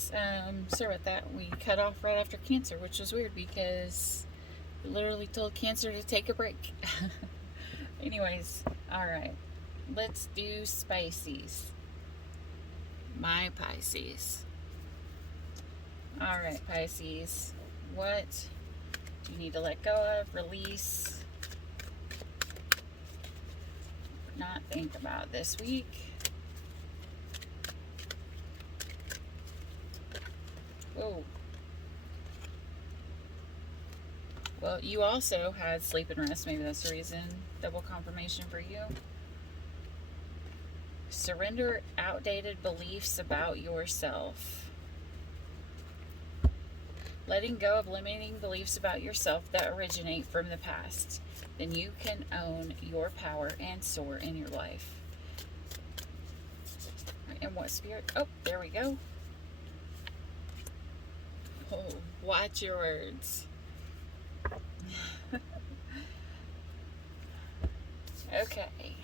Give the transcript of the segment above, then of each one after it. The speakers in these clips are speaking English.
Yes, sorry about that. We cut off right after Cancer, which was weird because we literally told Cancer to take a break. Anyways, alright. Let's do Pisces. My Pisces. Alright, Pisces. What do you need to let go of, release, not think about this week? Oh. Well, you also had sleep and rest. Maybe that's the reason. Double confirmation for you. Surrender outdated beliefs about yourself. Letting go of limiting beliefs about yourself that originate from the past. Then you can own your power and soar in your life. And what spirit? Oh, there we go. Oh, watch your words. Okay.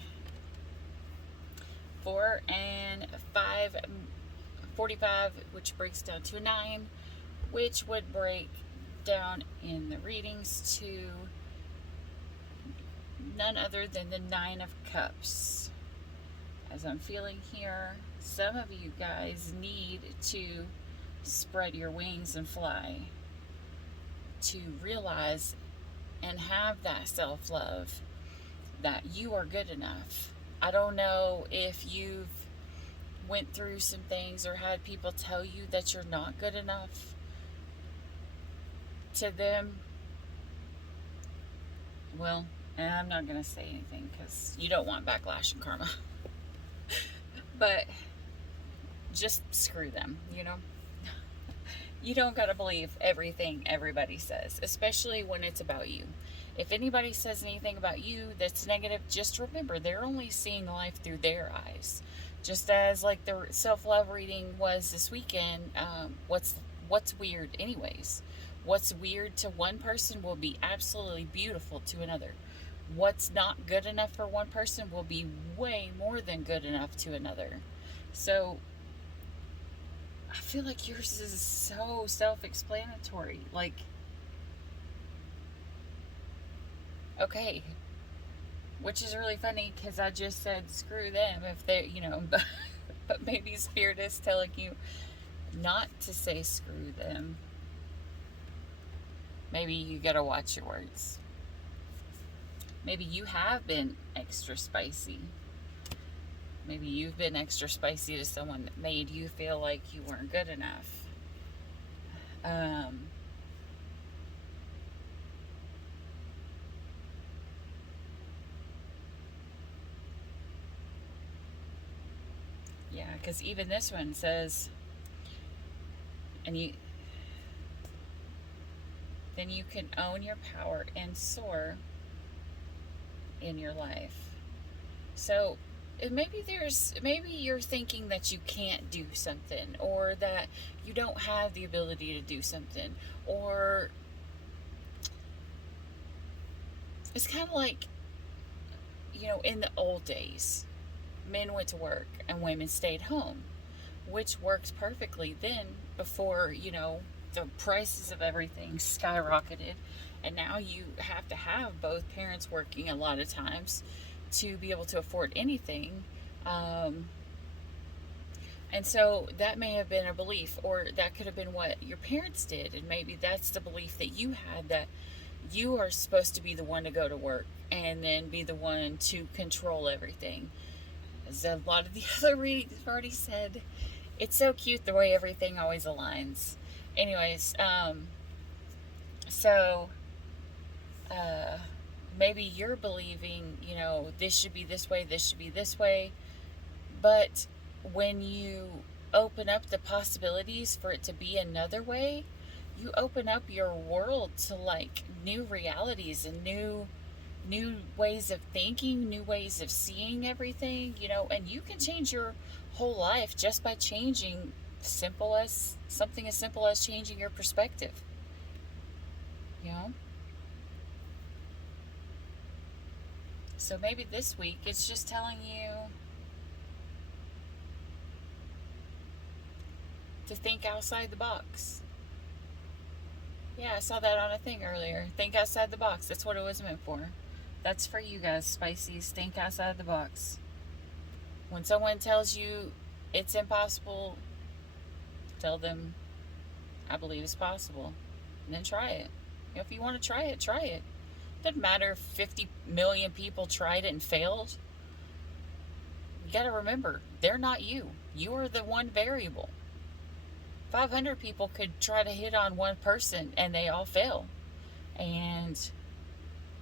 4 and 5, 45, which breaks down to a 9, which would break down in the readings to none other than the 9 of Cups. As I'm feeling here, some of you guys need to spread your wings and fly, to realize and have that self-love that you are good enough. I don't know if you've went through some things or had people tell you that you're not good enough. To them, well, and I'm not going to say anything because you don't want backlash and karma. But just screw them, you know? You don't got to believe everything everybody says, especially when it's about you. If anybody says anything about you that's negative, just remember they're only seeing life through their eyes. Just as like the self-love reading was this weekend, what's weird anyways? What's weird to one person will be absolutely beautiful to another. What's not good enough for one person will be way more than good enough to another. So I feel like yours is so self-explanatory. Like, okay, which is really funny because I just said screw them if they, you know, but maybe Spirit is telling you not to say screw them. Maybe you gotta watch your words. Maybe you have been extra spicy. Maybe you've been extra spicy to someone that made you feel like you weren't good enough. Yeah, because even this one says, and then you can own your power and soar in your life. So maybe you're thinking that you can't do something, or that you don't have the ability to do something, or it's kind of like, you know, in the old days, men went to work and women stayed home, which works perfectly then before, you know, the prices of everything skyrocketed. And now you have to have both parents working a lot of times to be able to afford anything. And so that may have been a belief, or that could have been what your parents did. And maybe that's the belief that you had, that you are supposed to be the one to go to work and then be the one to control everything. As a lot of the other readings have already said, it's so cute the way everything always aligns. Anyways, so maybe you're believing, you know, this should be this way, this should be this way. But when you open up the possibilities for it to be another way, you open up your world to like new realities and new ways of thinking, new ways of seeing everything, you know, and you can change your whole life just by changing something as simple as changing your perspective, you know. So maybe this week it's just telling you to think outside the box. Yeah, I saw that on a thing earlier. Think outside the box. That's what it was meant for. That's for you guys, Pisces. Think outside the box. When someone tells you it's impossible, tell them, I believe it's possible. And then try it. If you want to try it, try it. Doesn't matter if 50 million people tried it and failed. You got to remember, they're not you. You are the one variable. 500 people could try to hit on one person and they all fail. And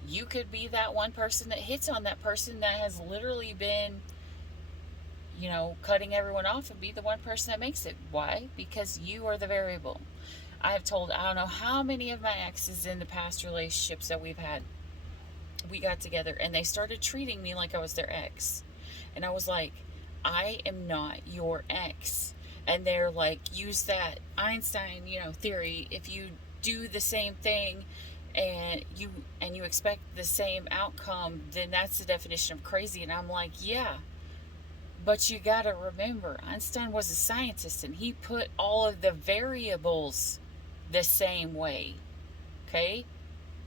you could be that one person that hits on that person that has literally been, you know, cutting everyone off, and be the one person that makes it. Why? Because you are the variable. I have told, I don't know how many of my exes in the past relationships that we've had, we got together and they started treating me like I was their ex. And I was like, I am not your ex. And they're like, use that Einstein, you know, theory. If you do the same thing and you expect the same outcome, then that's the definition of crazy. And I'm like, yeah, but you got to remember, Einstein was a scientist and he put all of the variables the same way. Okay?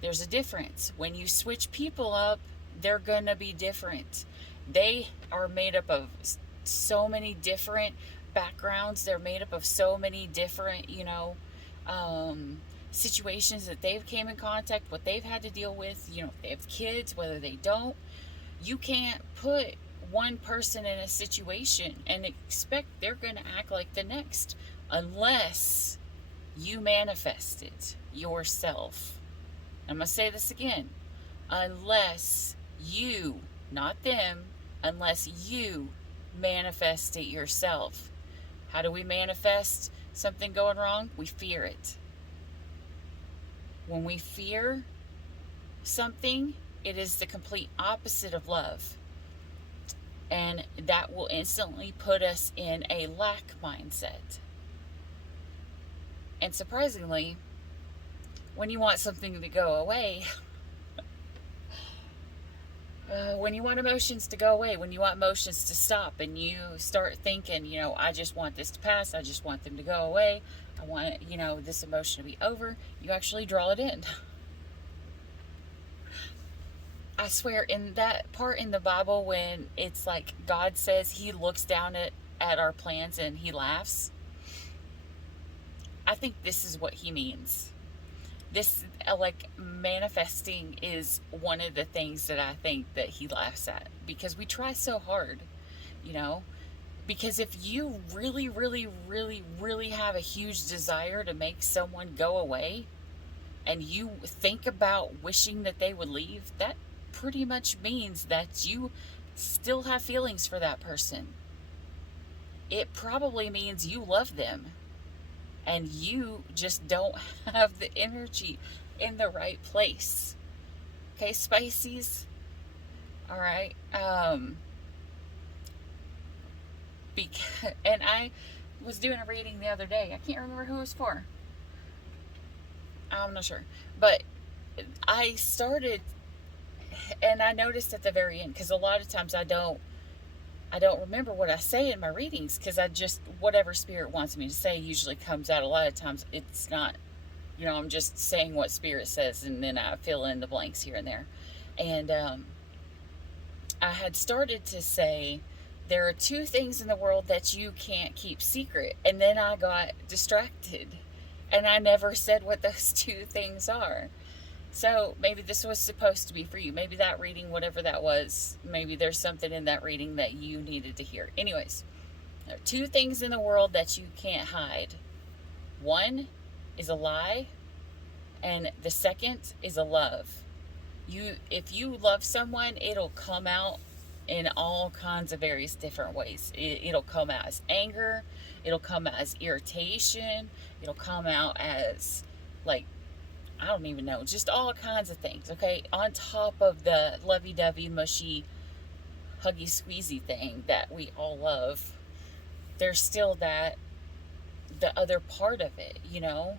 There's a difference. When you switch people up, they're going to be different. They are made up of so many different backgrounds. They're made up of so many different, you know, situations that they've came in contact, what they've had to deal with, you know, if they have kids, whether they don't. You can't put one person in a situation and expect they're going to act like the next unless you manifest it yourself. I'm going to say this again. Unless you, not them, unless you manifest it yourself. How do we manifest something going wrong? We fear it. When we fear something, it is the complete opposite of love. And that will instantly put us in a lack mindset. And surprisingly, when you want something to go away, when you want emotions to go away, when you want emotions to stop, and you start thinking, you know, I just want this to pass, I just want them to go away, I want, you know, this emotion to be over, you actually draw it in. I swear, in that part in the Bible when it's like God says he looks down at our plans and he laughs, I think this is what he means. This, like, manifesting is one of the things that I think that he laughs at, because we try so hard, you know, because if you really, really, really, really have a huge desire to make someone go away and you think about wishing that they would leave, that pretty much means that you still have feelings for that person. It probably means you love them. And you just don't have the energy in the right place. Okay, Pisces? All right. And I was doing a reading the other day. I can't remember who it was for. I'm not sure. But I started, and I noticed at the very end, because a lot of times I don't remember what I say in my readings, because I just, whatever spirit wants me to say usually comes out. A lot of times it's not, you know, I'm just saying what spirit says, and then I fill in the blanks here and there. And I had started to say, there are two things in the world that you can't keep secret. And then I got distracted, and I never said what those two things are. So maybe this was supposed to be for you. Maybe that reading, whatever that was, maybe there's something in that reading that you needed to hear. Anyways, there are two things in the world that you can't hide. One is a lie, and the second is a love. If you love someone, it'll come out in all kinds of various different ways. It'll come out as anger, it'll come out as irritation, it'll come out as, like, I don't even know, just all kinds of things, okay? On top of the lovey-dovey, mushy, huggy-squeezy thing that we all love, there's still the other part of it, you know?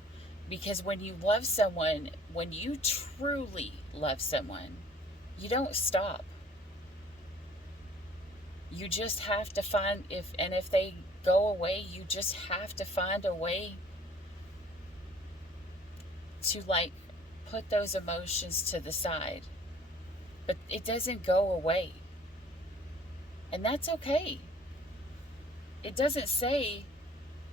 Because when you love someone, when you truly love someone, you don't stop. You just have to find, if they go away. You just have to find a way to like put those emotions to the side. But it doesn't go away. And that's okay. It doesn't say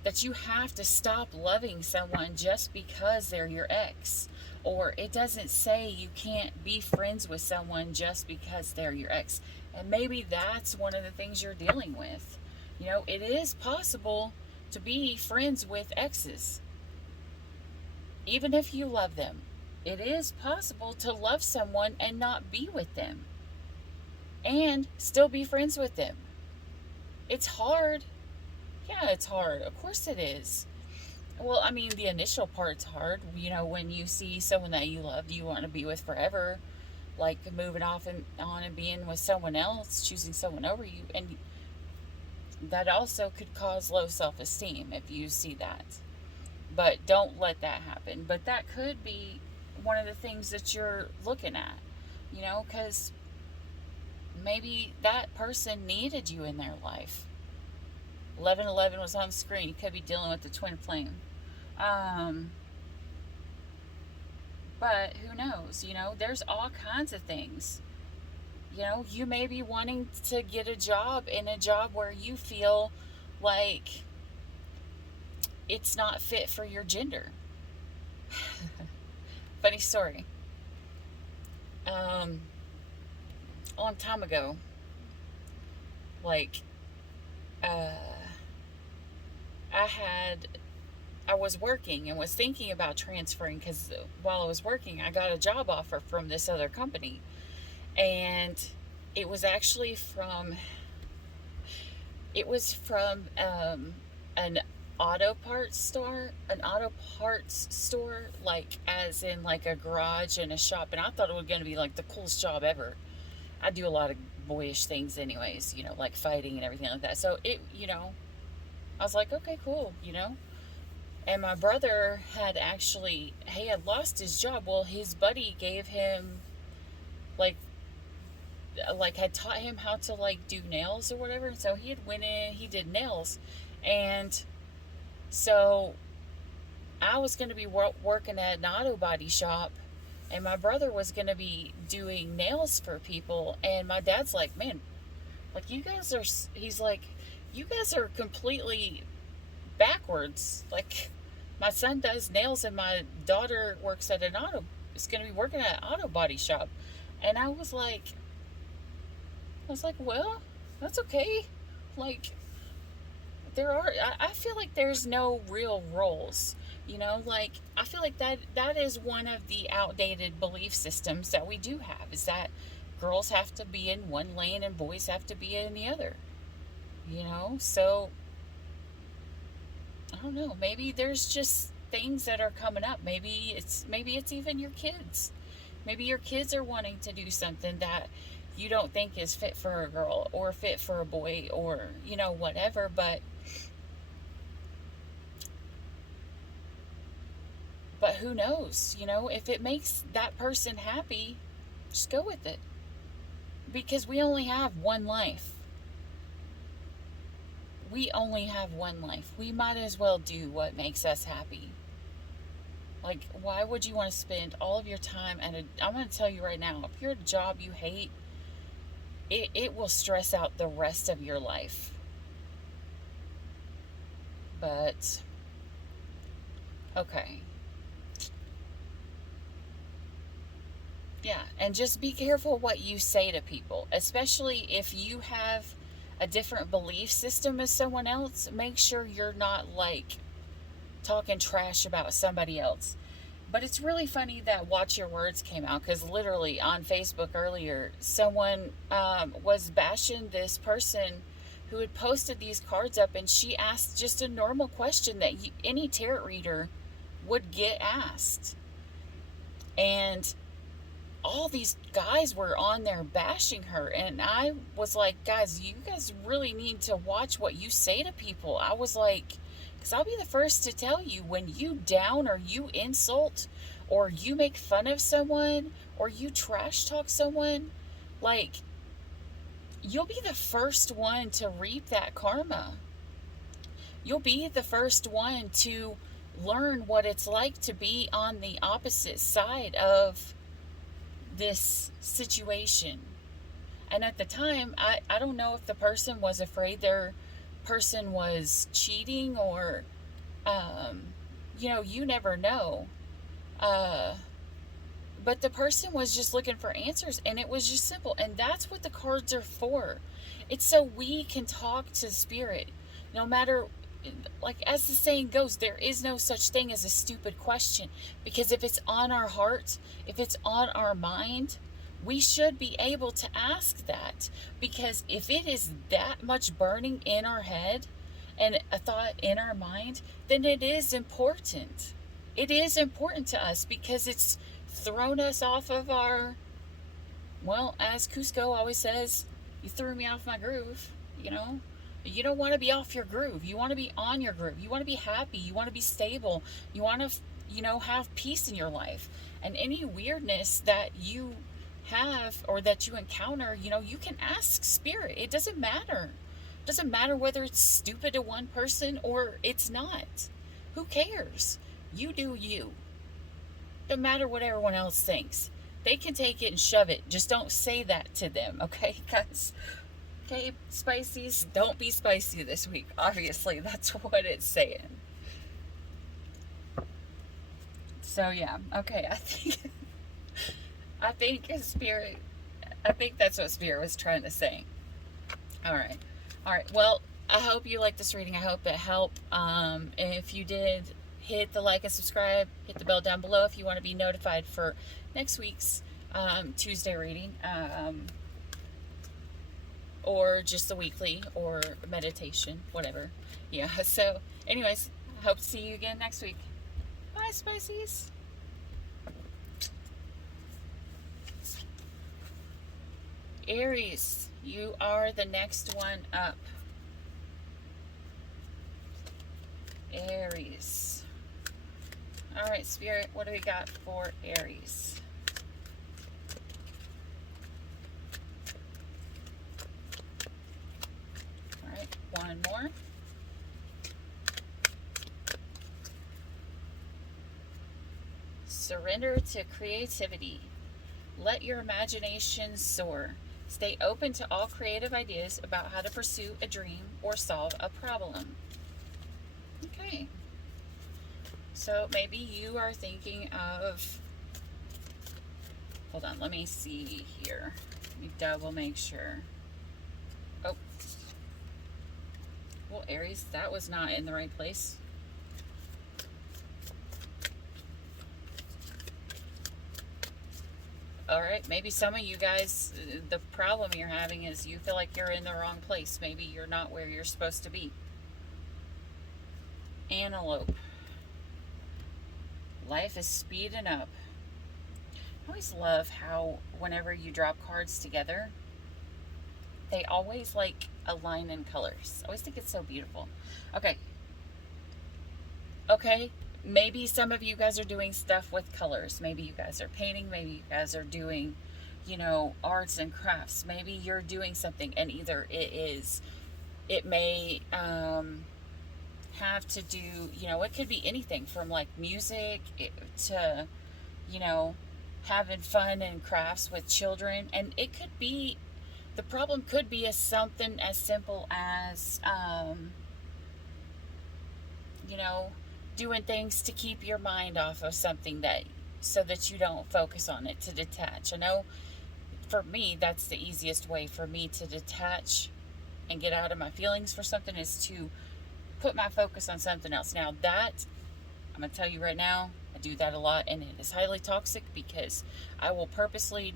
that you have to stop loving someone just because they're your ex. Or it doesn't say you can't be friends with someone just because they're your ex. And maybe that's one of the things you're dealing with. You know, it is possible to be friends with exes, even if you love them. It is possible to love someone and not be with them and still be friends with them. It's hard. Yeah, it's hard. Of course it is. Well, I mean, the initial part's hard. You know, when you see someone that you love, you want to be with forever, like moving off and on and being with someone else, choosing someone over you. And that also could cause low self-esteem if you see that. But don't let that happen. But that could be one of the things that you're looking at, you know, because maybe that person needed you in their life. 1111 was on the screen. You could be dealing with the twin flame. But who knows? You know, there's all kinds of things. You know, you may be wanting to get a job in a job where you feel like it's not fit for your gender. Funny story. A long time ago, like, I was working and was thinking about transferring because while I was working, I got a job offer from this other company. And it was actually an auto parts store, like as in like a garage and a shop. And I thought it was going to be like the coolest job ever. I do a lot of boyish things anyways, you know, like fighting and everything like that. So it, you know, I was like, okay, cool, you know. And my brother had actually, he had lost his job. Well, his buddy gave him, like had taught him how to like do nails or whatever. So he had went in, he did nails. And so I was going to be working at an auto body shop, and my brother was going to be doing nails for people. And my dad's like, man, like he's like, you guys are completely backwards. Like, my son does nails and my daughter works at is going to be working at an auto body shop. And I was like, well, that's okay. Like, I feel like there's no real roles, you know, like, I feel like that is one of the outdated belief systems that we do have, is that girls have to be in one lane and boys have to be in the other, you know. So I don't know, maybe there's just things that are coming up. Maybe it's even your kids. Maybe your kids are wanting to do something that you don't think is fit for a girl or fit for a boy, or, you know, whatever. But who knows, you know, if it makes that person happy, just go with it. Because we only have one life. We only have one life. We might as well do what makes us happy. Like, why would you want to spend all of your time I'm going to tell you right now, if you're at a job you hate, it will stress out the rest of your life. But, okay. Yeah, and just be careful what you say to people, especially if you have a different belief system as someone else. Make sure you're not like talking trash about somebody else. But it's really funny that Watch Your Words came out, because literally on Facebook earlier, someone was bashing this person who had posted these cards up, and she asked just a normal question that any tarot reader would get asked. And all these guys were on there bashing her, and I was like, guys, you guys really need to watch what you say to people. I was like, because I'll be the first to tell you, when you down or you insult or you make fun of someone or you trash talk someone, like, you'll be the first one to reap that karma. you'll be the first one to learn what it's like to be on the opposite side of this situation. And at the time, I don't know if the person was afraid their person was cheating or, um, you never know. Uh, but the person was just looking for answers, and it was just simple. And that's what the cards are for. It's so we can talk to spirit. No matter, like as the saying goes, there is no such thing as a stupid question. Because if it's on our heart, if it's on our mind, we should be able to ask that. Because if it is that much burning in our head and a thought in our mind, then it is important. It is important to us because it's thrown us off of our, well, as Cusco always says, you threw me off my groove, you know? You don't want to be off your groove. You want to be on your groove. You want to be happy. You want to be stable. You want to, have peace in your life. And any weirdness that you have or that you encounter, you can ask spirit. It doesn't matter. It doesn't matter whether it's stupid to one person or it's not. Who cares? You do you. No matter what everyone else thinks. They can take it and shove it. Just don't say that to them, okay, guys? Okay, Pisces, don't be spicy this week. Obviously, that's what it's saying. So, yeah. Okay, I think Spirit, I think that's what Spirit was trying to say. All right. Well, I hope you liked this reading. I hope it helped. If you did, hit the like and subscribe. Hit the bell down below if you want to be notified for next week's Tuesday reading. Or just the weekly or meditation, whatever. Yeah, so anyways, hope to see you again next week. Bye, Pisces. Aries, you are the next one up. Aries. All right, Spirit, what do we got for Aries? All right, one more. Surrender to creativity. Let your imagination soar. Stay open to all creative ideas about how to pursue a dream or solve a problem. Okay. So maybe you are thinking of, hold on, let me see here. Let me double make sure. Oh. Well, Aries, that was not in the right place. All right, maybe some of you guys, the problem you're having is you feel like you're in the wrong place. Maybe you're not where you're supposed to be. Antelope. Life is speeding up. I always love how whenever you drop cards together, they always like align in colors. I always think it's so beautiful. Okay. Maybe some of you guys are doing stuff with colors. Maybe you guys are painting. Maybe you guys are doing, arts and crafts. Maybe you're doing something, and either it may have to do, it could be anything from like music to, having fun and crafts with children. And it could be, the problem could be something as simple as, doing things to keep your mind off of something so that you don't focus on it, to detach. I know for me, that's the easiest way for me to detach and get out of my feelings for something, is to put my focus on something else. Now that, I'm going to tell you right now, I do that a lot, and it is highly toxic because I will purposely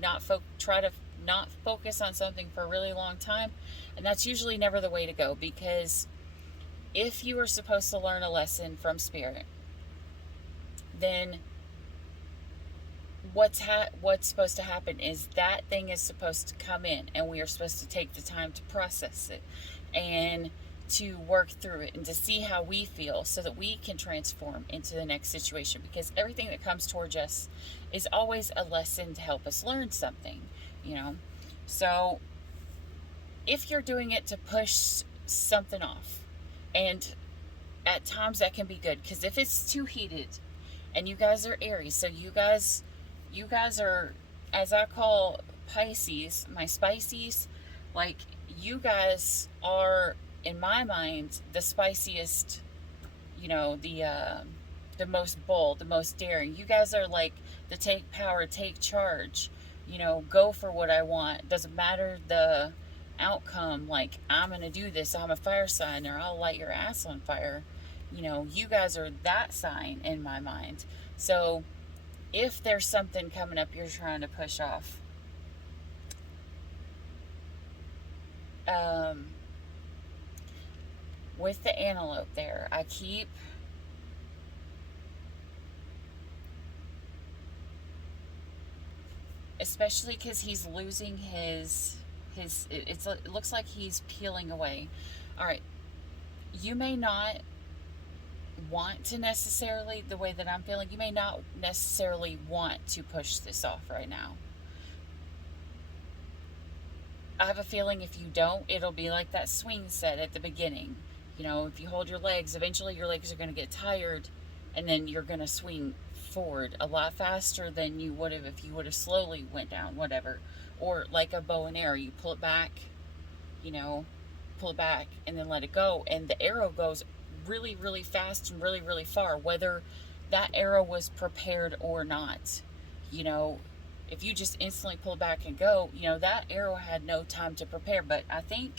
try to not focus on something for a really long time, and that's usually never the way to go, because if you are supposed to learn a lesson from Spirit, then what's supposed to happen is that thing is supposed to come in, and we are supposed to take the time to process it and to work through it and to see how we feel so that we can transform into the next situation, because everything that comes towards us is always a lesson to help us learn something, So if you're doing it to push something off, and at times that can be good, because if it's too heated, and you guys are Aries, so you guys are, as I call Pisces, my spices, like, you guys are, in my mind, the spiciest, the most bold, the most daring. You guys are like the take power, take charge, go for what I want. Doesn't matter the outcome. Like, I'm going to do this. I'm a fire sign, or I'll light your ass on fire. You guys are that sign in my mind. So if there's something coming up you're trying to push off, um, with the antelope there, I keep, especially because he's losing it looks like he's peeling away. All right, you may not want to necessarily, the way that I'm feeling, you may not necessarily want to push this off right now. I have a feeling if you don't, it'll be like that swing set at the beginning. If you hold your legs, eventually your legs are going to get tired, and then you're going to swing forward a lot faster than you would have if you would have slowly went down, whatever. Or like a bow and arrow, you pull it back, you know, pull it back and then let it go, and the arrow goes really, really fast and really, really far, whether that arrow was prepared or not. You know, if you just instantly pull back and go, that arrow had no time to prepare. But I think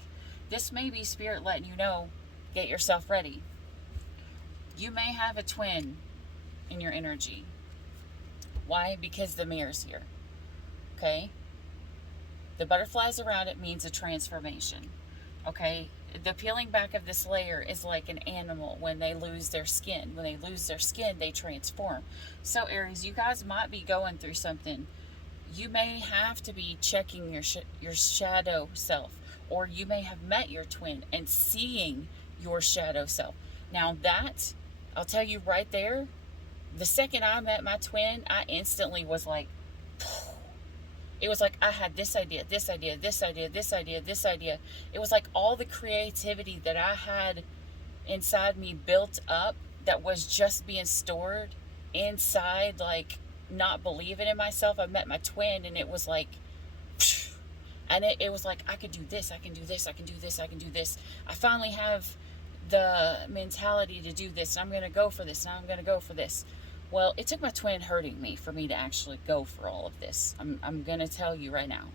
this may be Spirit letting you know, get yourself ready. You may have a twin in your energy. Why? Because the mirror's here. Okay? The butterflies around it means a transformation. Okay? The peeling back of this layer is like an animal when they lose their skin. When they lose their skin, they transform. So Aries, you guys might be going through something. You may have to be checking your shadow self, or you may have met your twin and seeing your shadow self. Now that, I'll tell you right there, the second I met my twin, I instantly was like, it was like I had this idea, this idea, this idea, this idea, this idea. It was like all the creativity that I had inside me built up that was just being stored inside, like not believing in myself. I met my twin and it was like, and it was like, I could do this, I can do this, I can do this, I can do this. I finally have the mentality to do this, and I'm going to go for this, and I'm going to go for this. Well, it took my twin hurting me for me to actually go for all of this. I'm going to tell you right now.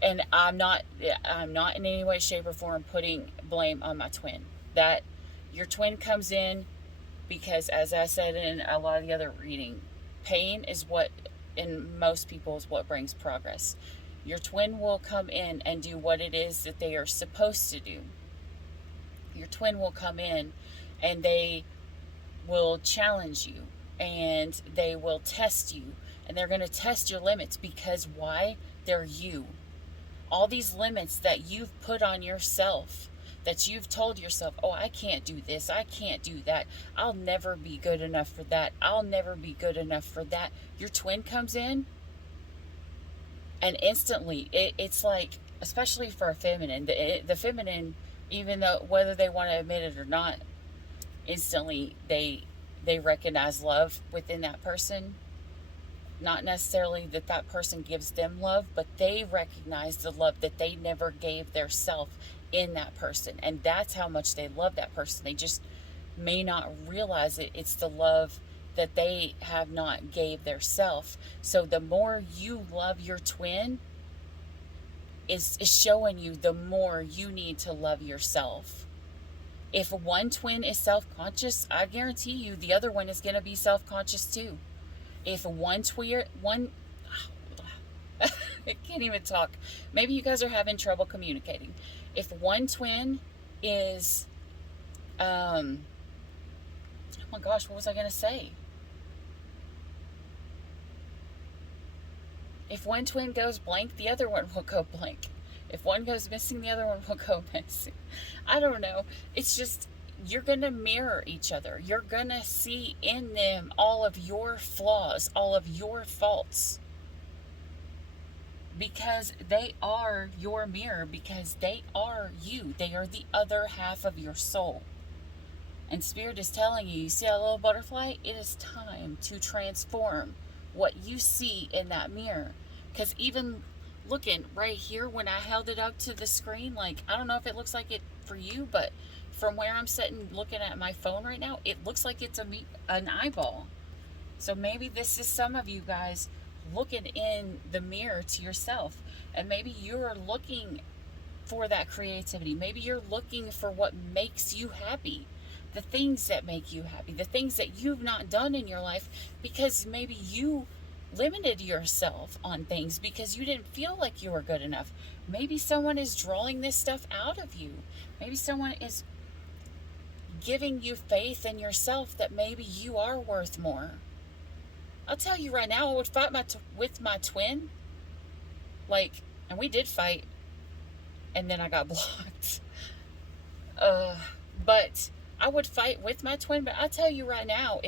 And I'm not in any way, shape, or form putting blame on my twin. That your twin comes in because, as I said in a lot of the other reading, pain is what, in most people, is what brings progress. Your twin will come in and do what it is that they are supposed to do. Your twin will come in and they will challenge you, and they will test you, and they're going to test your limits, because why? They're you. All these limits that you've put on yourself, that you've told yourself, oh, I can't do this, I can't do that, I'll never be good enough for that, I'll never be good enough for that. Your twin comes in and instantly it's like, especially for a feminine, the feminine, even though whether they want to admit it or not, instantly they recognize love within that person. Not necessarily that that person gives them love, but they recognize the love that they never gave their self in that person, and that's how much they love that person. They just may not realize it. It's the love that they have not gave their self. So the more you love your twin is showing you the more you need to love yourself. If one twin is self-conscious, I guarantee you the other one is going to be self-conscious too. If one I can't even talk. Maybe you guys are having trouble communicating. If one twin is, oh my gosh, what was I going to say? If one twin goes blank, the other one will go blank. If one goes missing, the other one will go missing. I don't know. It's just, you're going to mirror each other. You're going to see in them all of your flaws, all of your faults. Because they are your mirror, because they are you. They are the other half of your soul. And Spirit is telling you, you see that little butterfly? It is time to transform what you see in that mirror. Because even looking right here, when I held it up to the screen, like, I don't know if it looks like it for you, but from where I'm sitting looking at my phone right now, it looks like it's an eyeball. So maybe this is some of you guys looking in the mirror to yourself. And maybe you're looking for that creativity. Maybe you're looking for what makes you happy. The things that make you happy. The things that you've not done in your life because maybe you limited yourself on things because you didn't feel like you were good enough. Maybe someone is drawing this stuff out of you. Maybe someone is giving you faith in yourself that maybe you are worth more. I'll tell you right now, I would fight with my twin. Like, and we did fight, and then I got blocked. But I would fight with my twin, but I'll tell you right now,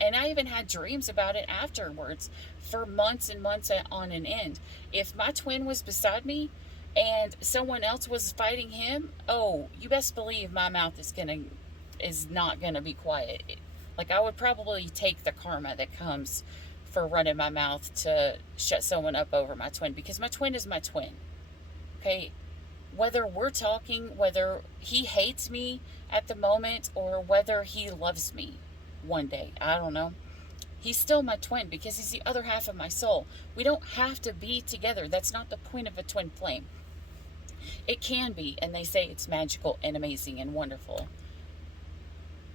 and I even had dreams about it afterwards for months and months on an end. If my twin was beside me and someone else was fighting him, oh, you best believe my mouth is not gonna be quiet. Like, I would probably take the karma that comes for running my mouth to shut someone up over my twin, because my twin is my twin. Okay? Whether we're talking, whether he hates me at the moment or whether he loves me one day, I don't know. He's still my twin because he's the other half of my soul. We don't have to be together. That's not the point of a twin flame. It can be, and they say it's magical and amazing and wonderful.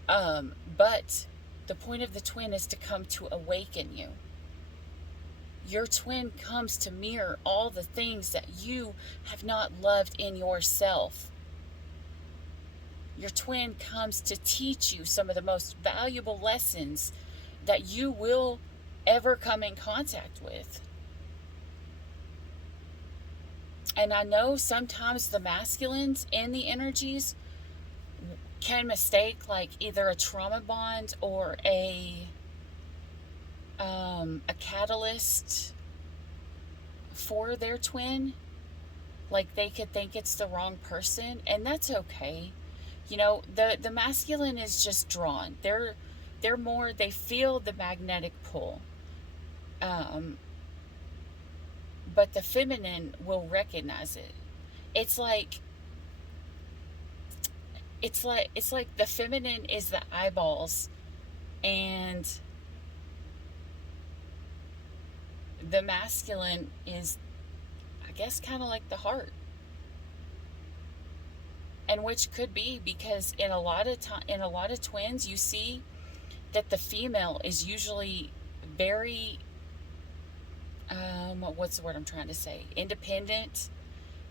But the point of the twin is to come to awaken you. Your twin comes to mirror all the things that you have not loved in yourself. Your twin comes to teach you some of the most valuable lessons that you will ever come in contact with. And I know sometimes the masculines in the energies can mistake like either a trauma bond or a catalyst for their twin. Like, they could think it's the wrong person, and that's okay. You know, the masculine is just drawn. They're more, they feel the magnetic pull. But the feminine will recognize it. It's like the feminine is the eyeballs, and the masculine is, I guess, kind of like the heart. And which could be because in a lot of twins, you see that the female is usually very what's the word I'm trying to say? Independent.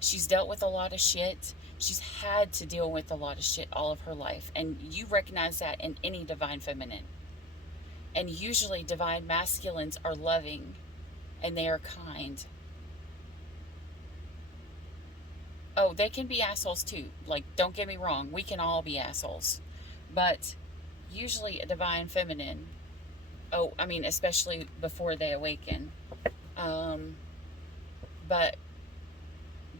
She's dealt with a lot of shit. She's had to deal with a lot of shit all of her life. And you recognize that in any divine feminine. And usually divine masculines are loving and they are kind. Oh, they can be assholes too. Like, don't get me wrong. We can all be assholes. But usually a divine feminine, especially before they awaken.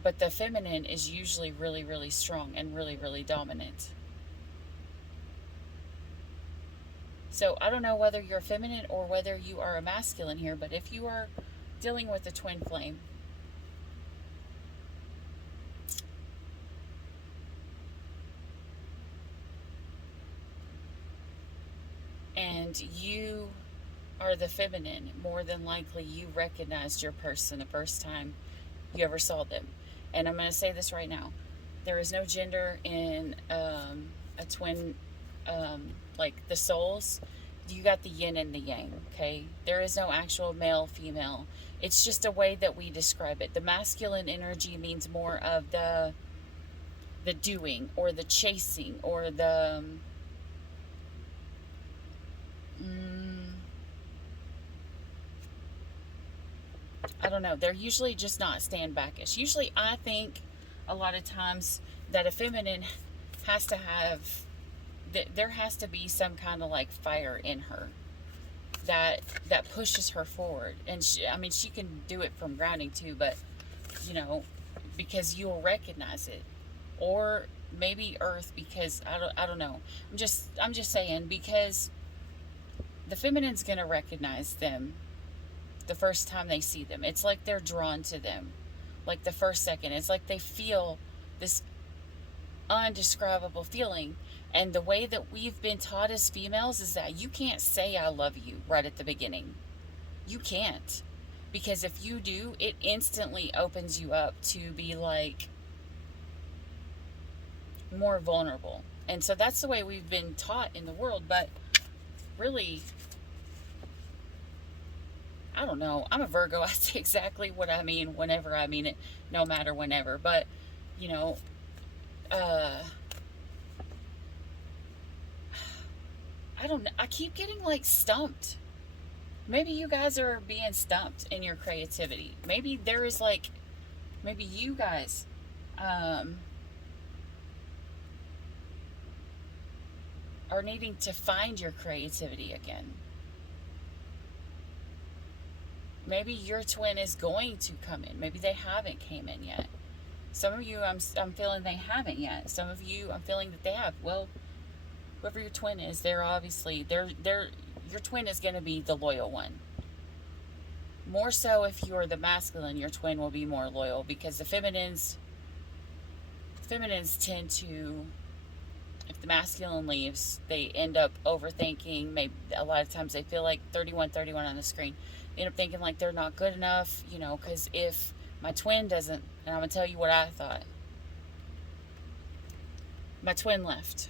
But the feminine is usually really, really strong and really, really dominant. So I don't know whether you're feminine or whether you are a masculine here, but if you are dealing with a twin flame, and you are the feminine, more than likely you recognized your person the first time you ever saw them. And I'm going to say this right now. There is no gender in a twin, like the souls. You got the yin and the yang, okay? There is no actual male, female. It's just a way that we describe it. The masculine energy means more of the doing or the chasing or the... I don't know. They're usually just not stand backish. Usually I think a lot of times that a feminine has to have, there has to be some kind of like fire in her that pushes her forward. And she can do it from grounding too, but because you'll recognize it. Or maybe Earth, because I don't know. I'm just saying, because the feminine's gonna recognize them the first time they see them. It's like they're drawn to them. Like the first second. It's like they feel this undescribable feeling. And the way that we've been taught as females is that you can't say I love you right at the beginning. You can't. Because if you do, it instantly opens you up to be like more vulnerable. And so that's the way we've been taught in the world. But really, I don't know. I'm a Virgo. I say exactly what I mean whenever I mean it, no matter whenever. But, you know, I don't know. I keep getting like stumped. Maybe you guys are being stumped in your creativity. Maybe there is like, maybe you guys are needing to find your creativity again. Maybe your twin is going to come in. Maybe they haven't came in yet. Some of you, I'm feeling they haven't yet. Some of you, I'm feeling that they have. Well, whoever your twin is, they're obviously, your twin is going to be the loyal one. More so if you're the masculine, your twin will be more loyal, because the feminines tend to, if the masculine leaves, they end up overthinking. Maybe a lot of times they feel like 31 on the screen. They end up thinking like they're not good enough, you know, because if my twin doesn't, and I'm going to tell you what I thought. My twin left.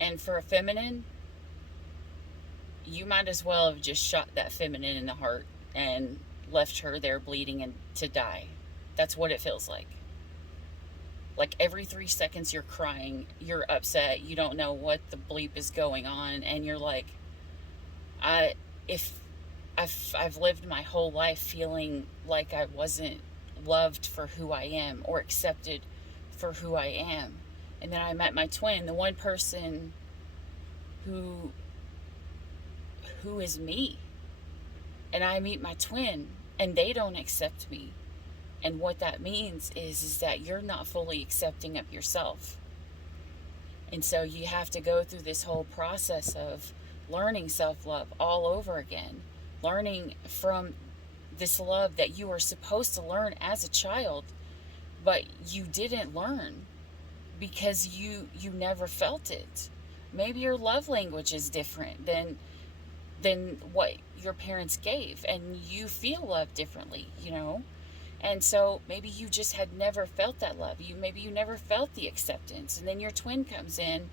And for a feminine, you might as well have just shot that feminine in the heart and left her there bleeding and to die. That's what it feels like. Like every 3 seconds you're crying, you're upset, you don't know what the bleep is going on, and you're like, I've lived my whole life feeling like I wasn't loved for who I am or accepted for who I am. And then I met my twin, the one person who is me. And I meet my twin and they don't accept me. And what that means is that you're not fully accepting of yourself. And so you have to go through this whole process of learning self-love all over again. Learning from this love that you were supposed to learn as a child, but you didn't learn because you never felt it. Maybe your love language is different than what your parents gave, and you feel love differently, you know? And so maybe you just had never felt that love. Maybe you never felt the acceptance. And then your twin comes in,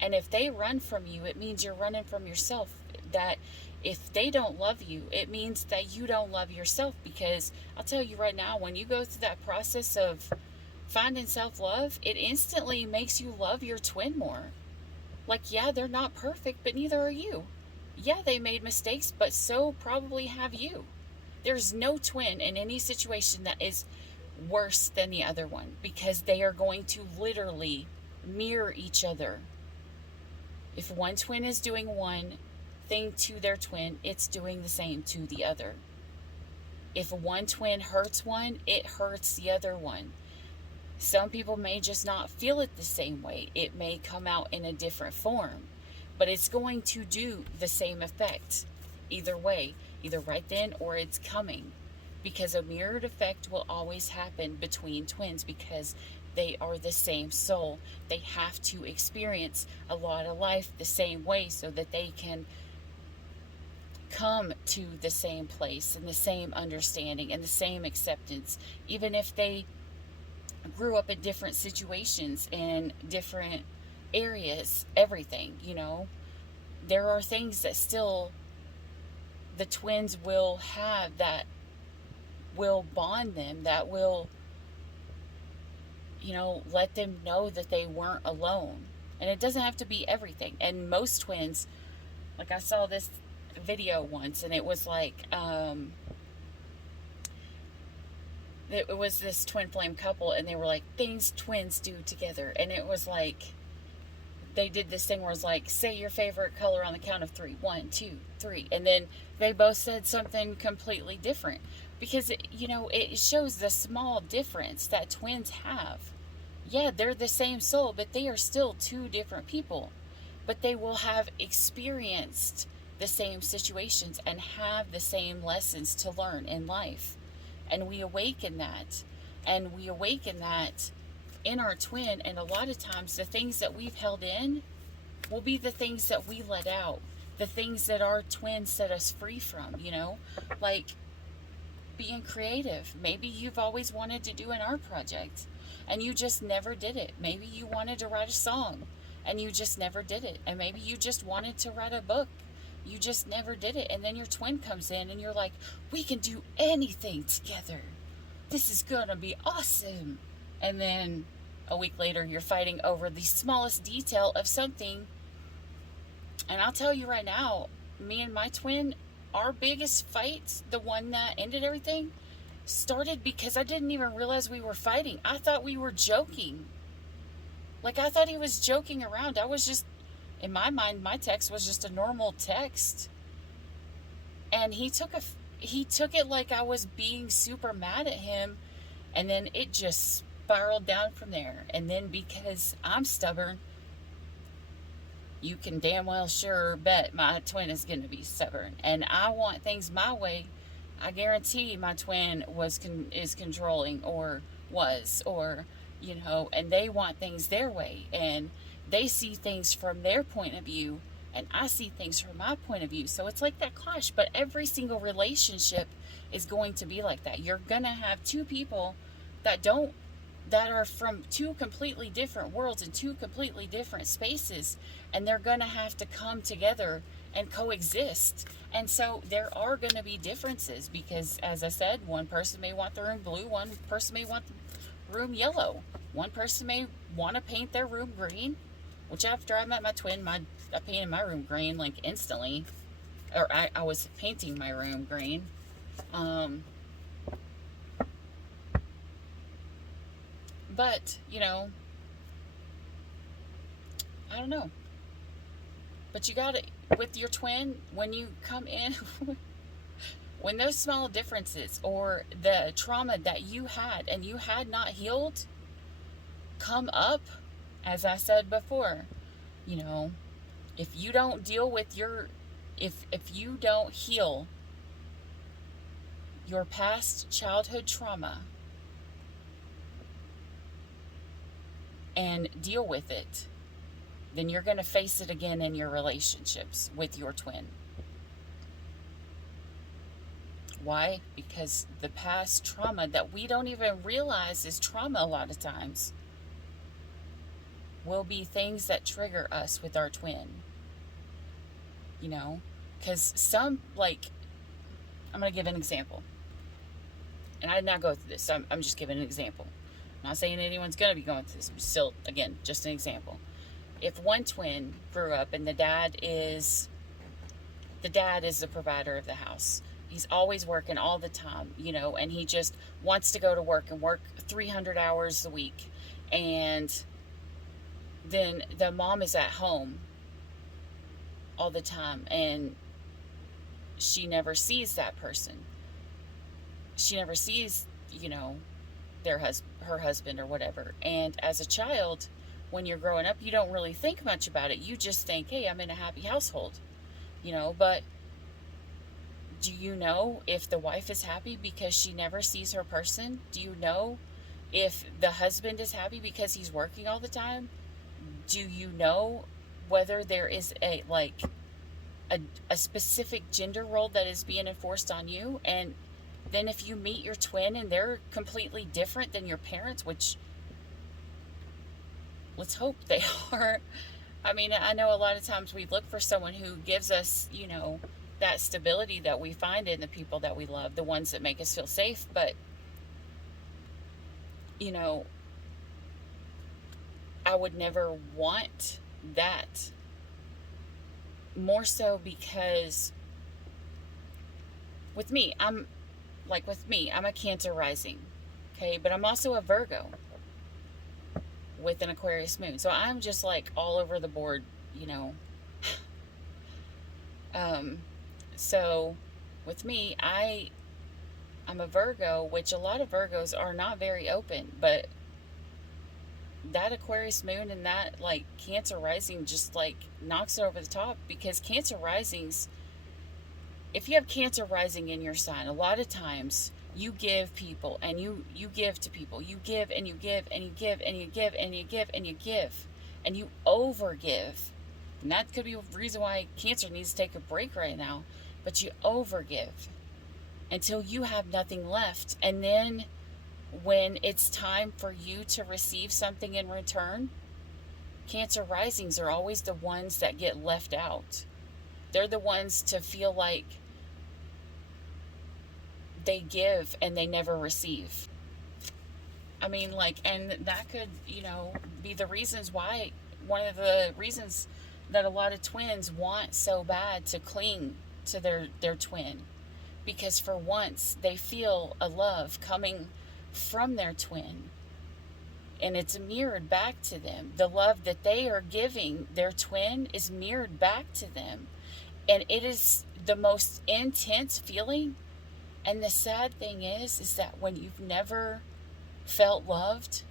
and if they run from you, it means you're running from yourself. That if they don't love you, it means that you don't love yourself. Because I'll tell you right now, when you go through that process of finding self-love, it instantly makes you love your twin more. Like, yeah, they're not perfect, but neither are you. Yeah, they made mistakes, but so probably have you. There's no twin in any situation that is worse than the other one, because they are going to literally mirror each other. If one twin is doing one thing to their twin, it's doing the same to the other. If one twin hurts one, it hurts the other one. Some people may just not feel it the same way. It may come out in a different form, but it's going to do the same effect either way, either right then or it's coming, because a mirrored effect will always happen between twins, because they are the same soul. They have to experience a lot of life the same way so that they can come to the same place and the same understanding and the same acceptance, even if they grew up in different situations in different areas, everything, you know. There are things that still the twins will have that will bond them, that will, you know, let them know that they weren't alone. And it doesn't have to be everything. And most twins, like I saw this video once, and it was like, it was this twin flame couple, and they were like, things twins do together. And it was like, they did this thing where it's like, say your favorite color on the count of three. 1, 2, 3. And then they both said something completely different. Because, it shows the small difference that twins have. Yeah, they're the same soul, but they are still two different people. But they will have experienced the same situations and have the same lessons to learn in life. And we awaken that. And we awaken that in our twin, and a lot of times the things that we've held in will be the things that we let out, the things that our twin set us free from, like being creative. Maybe you've always wanted to do an art project and you just never did it. Maybe you wanted to write a song and you just never did it. And maybe you just wanted to write a book, you just never did it. And then your twin comes in and you're like, we can do anything together, this is gonna be awesome. And then a week later, you're fighting over the smallest detail of something. And I'll tell you right now, me and my twin, our biggest fight, the one that ended everything, started because I didn't even realize we were fighting. I thought we were joking. Like, I thought he was joking around. I was just, in my mind, my text was just a normal text. And he took it like I was being super mad at him. And then it just spiraled down from there. And then because I'm stubborn, you can damn well sure bet my twin is going to be stubborn. And I want things my way. I guarantee my twin is controlling, or was, or, and they want things their way. And they see things from their point of view, and I see things from my point of view. So it's like that clash. But every single relationship is going to be like that. You're going to have two people that are from two completely different worlds and two completely different spaces, and they're going to have to come together and coexist. And so there are going to be differences because, as I said, one person may want the room blue, one person may want the room yellow, one person may want to paint their room green, which after I met my twin, I painted my room green like instantly, or I was painting my room green. But, I don't know. But you got to, with your twin, when you come in, when those small differences or the trauma that you had and you had not healed come up, as I said before, if you don't deal with if you don't heal your past childhood trauma and deal with it, then you're going to face it again in your relationships with your twin. Why? Because the past trauma that we don't even realize is trauma a lot of times will be things that trigger us with our twin. Because some, like, I'm going to give an example. And I did not go through this, so I'm just giving an example. I'm not saying anyone's going to be going through this. I'm still, again, just an example. If one twin grew up and the dad is the provider of the house. He's always working all the time, and he just wants to go to work and work 300 hours a week. And then the mom is at home all the time and she never sees that person. She never sees, her husband or whatever. And as a child, when you're growing up, you don't really think much about it. You just think, hey, I'm in a happy household, but do you know if the wife is happy because she never sees her person? Do you know if the husband is happy because he's working all the time? Do you know whether there is a specific gender role that is being enforced on you? And then if you meet your twin and they're completely different than your parents, which let's hope they are. I mean, I know a lot of times we look for someone who gives us, that stability that we find in the people that we love, the ones that make us feel safe. But, I would never want that. More so because with me, I'm a Cancer rising, okay? But I'm also a Virgo. with an Aquarius moon. So I'm just like all over the board, you know. So with me, I'm a Virgo, which a lot of Virgos are not very open, but that Aquarius moon and that like Cancer rising just like knocks it over the top, because Cancer risings, if you have Cancer rising in your sign, a lot of times you give people and you give to people. You give and you give and you give and you give and you give and you give and you overgive. And that could be a reason why Cancer needs to take a break right now. But you overgive until you have nothing left. And then when it's time for you to receive something in return, Cancer risings are always the ones that get left out. They're the ones to feel like they give and they never receive. I mean, like, and that could, you know, be the reasons why, one of the reasons that a lot of twins want so bad to cling to their twin, because for once they feel a love coming from their twin, and it's mirrored back to them. The love that they are giving their twin is mirrored back to them, and it is the most intense feeling. And the sad thing is that when you've never felt loved,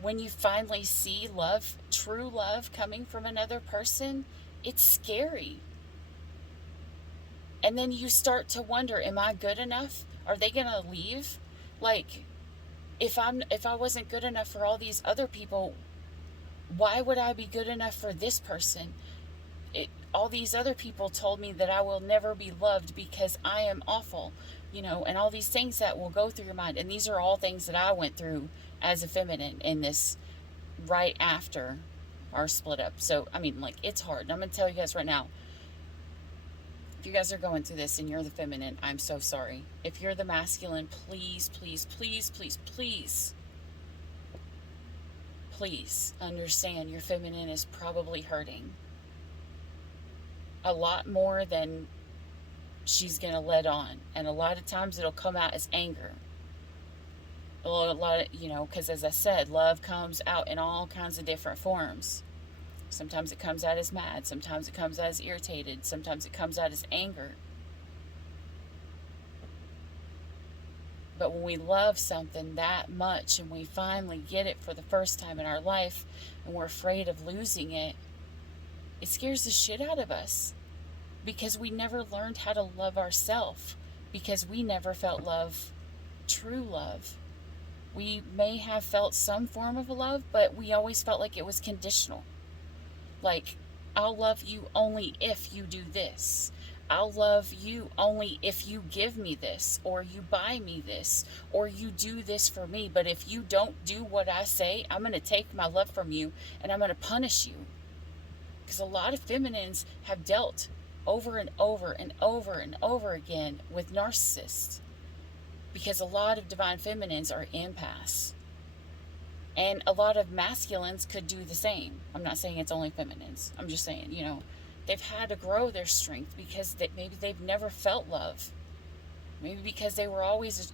when you finally see love, true love coming from another person, it's scary. And then you start to wonder, am I good enough? Are they going to leave? Like, if I wasn't good enough for all these other people, why would I be good enough for this person? All these other people told me that I will never be loved because I am awful, you know, and all these things that will go through your mind. And these are all things that I went through as a feminine in this right after our split up. So, I mean, like, it's hard. And I'm going to tell you guys right now, if you guys are going through this and you're the feminine, I'm so sorry. If you're the masculine, please, please, please, please, please, please understand your feminine is probably hurting a lot more than she's going to let on. And a lot of times it'll come out as anger. A lot of, you know, because as I said, love comes out in all kinds of different forms. Sometimes it comes out as mad. Sometimes it comes out as irritated. Sometimes it comes out as anger. But when we love something that much and we finally get it for the first time in our life and we're afraid of losing it, it scares the shit out of us, because we never learned how to love ourselves, because we never felt love, true love. We may have felt some form of love, but we always felt like it was conditional. Like, I'll love you only if you do this. I'll love you only if you give me this, or you buy me this, or you do this for me. But if you don't do what I say, I'm going to take my love from you and I'm going to punish you. Because a lot of feminines have dealt over and over and over and over again with narcissists. Because a lot of divine feminines are empaths. And a lot of masculines could do the same. I'm not saying it's only feminines. I'm just saying, you know, they've had to grow their strength because maybe they've never felt love. Maybe because they were always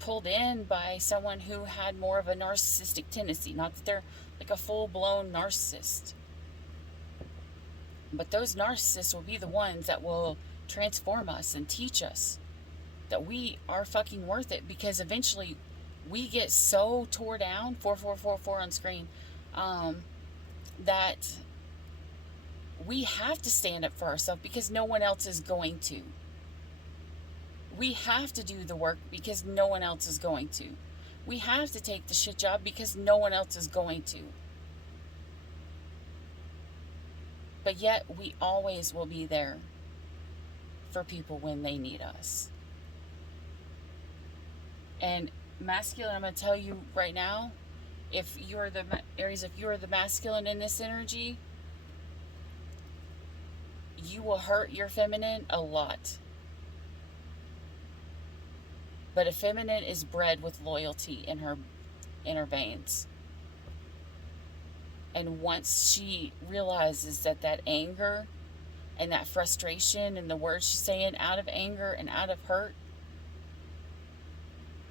pulled in by someone who had more of a narcissistic tendency. Not that they're like a full-blown narcissist. But those narcissists will be the ones that will transform us and teach us that we are fucking worth it, because eventually we get so tore down, 4444 on screen, that we have to stand up for ourselves because no one else is going to. We have to do the work because no one else is going to. We have to take the shit job because no one else is going to. But yet, we always will be there for people when they need us. And masculine, I'm going to tell you right now, if you're the Aries, if you're the masculine in this energy, you will hurt your feminine a lot. But a feminine is bred with loyalty in her veins. And once she realizes that anger and that frustration and the words she's saying out of anger and out of hurt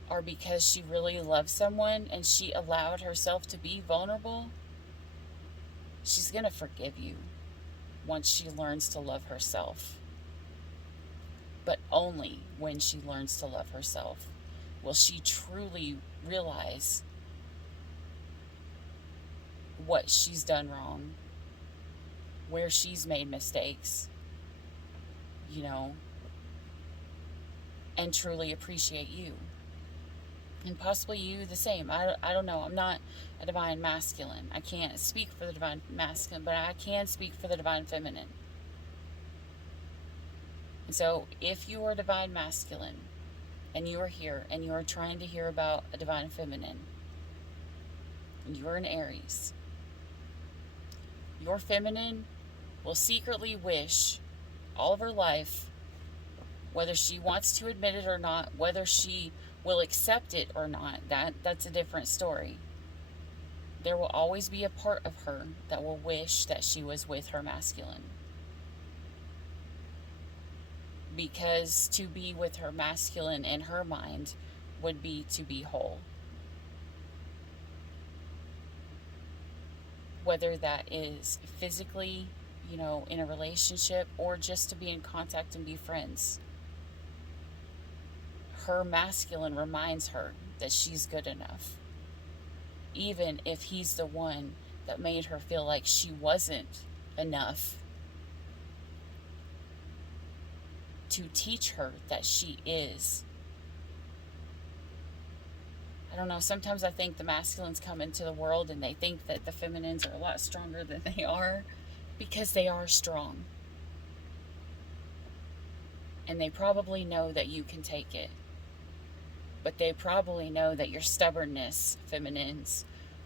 are because she really loves someone and she allowed herself to be vulnerable, she's going to forgive you once she learns to love herself. But only when she learns to love herself will she truly realize what she's done wrong, where she's made mistakes, you know, and truly appreciate you. And possibly you the same. I don't know. I'm not a divine masculine. I can't speak for the divine masculine, but I can speak for the divine feminine. And so if you are divine masculine and you are here and you are trying to hear about a divine feminine, and you're an Aries, your feminine will secretly wish all of her life, whether she wants to admit it or not, whether she will accept it or not, that's a different story. There will always be a part of her that will wish that she was with her masculine. Because to be with her masculine in her mind would be to be whole. Whether that is physically, in a relationship, or just to be in contact and be friends. Her masculine reminds her that she's good enough. Even if he's the one that made her feel like she wasn't enough to teach her that she is. I don't know, sometimes I think the masculines come into the world and they think that the feminines are a lot stronger than they are, because they are strong. And they probably know that you can take it. But they probably know that your stubbornness, feminines,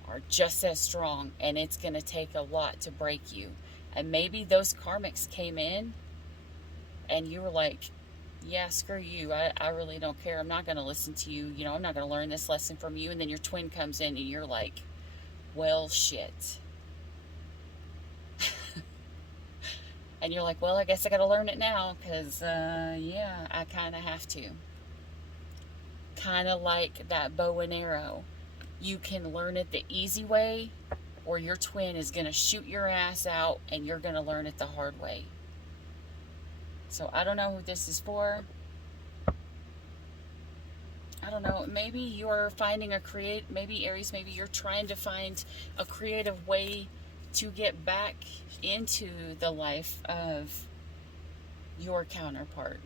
are just as strong, and it's going to take a lot to break you. And maybe those karmics came in and you were like, yeah, screw you. I really don't care. I'm not going to listen to you. I'm not going to learn this lesson from you. And then your twin comes in and you're like, well, shit. And you're like, well, I guess I got to learn it now because, yeah, I kind of have to. Kind of like that bow and arrow. You can learn it the easy way, or your twin is going to shoot your ass out and you're going to learn it the hard way. So I don't know who this is for. I don't know. Maybe you're finding maybe Aries, maybe you're trying to find a creative way to get back into the life of your counterpart.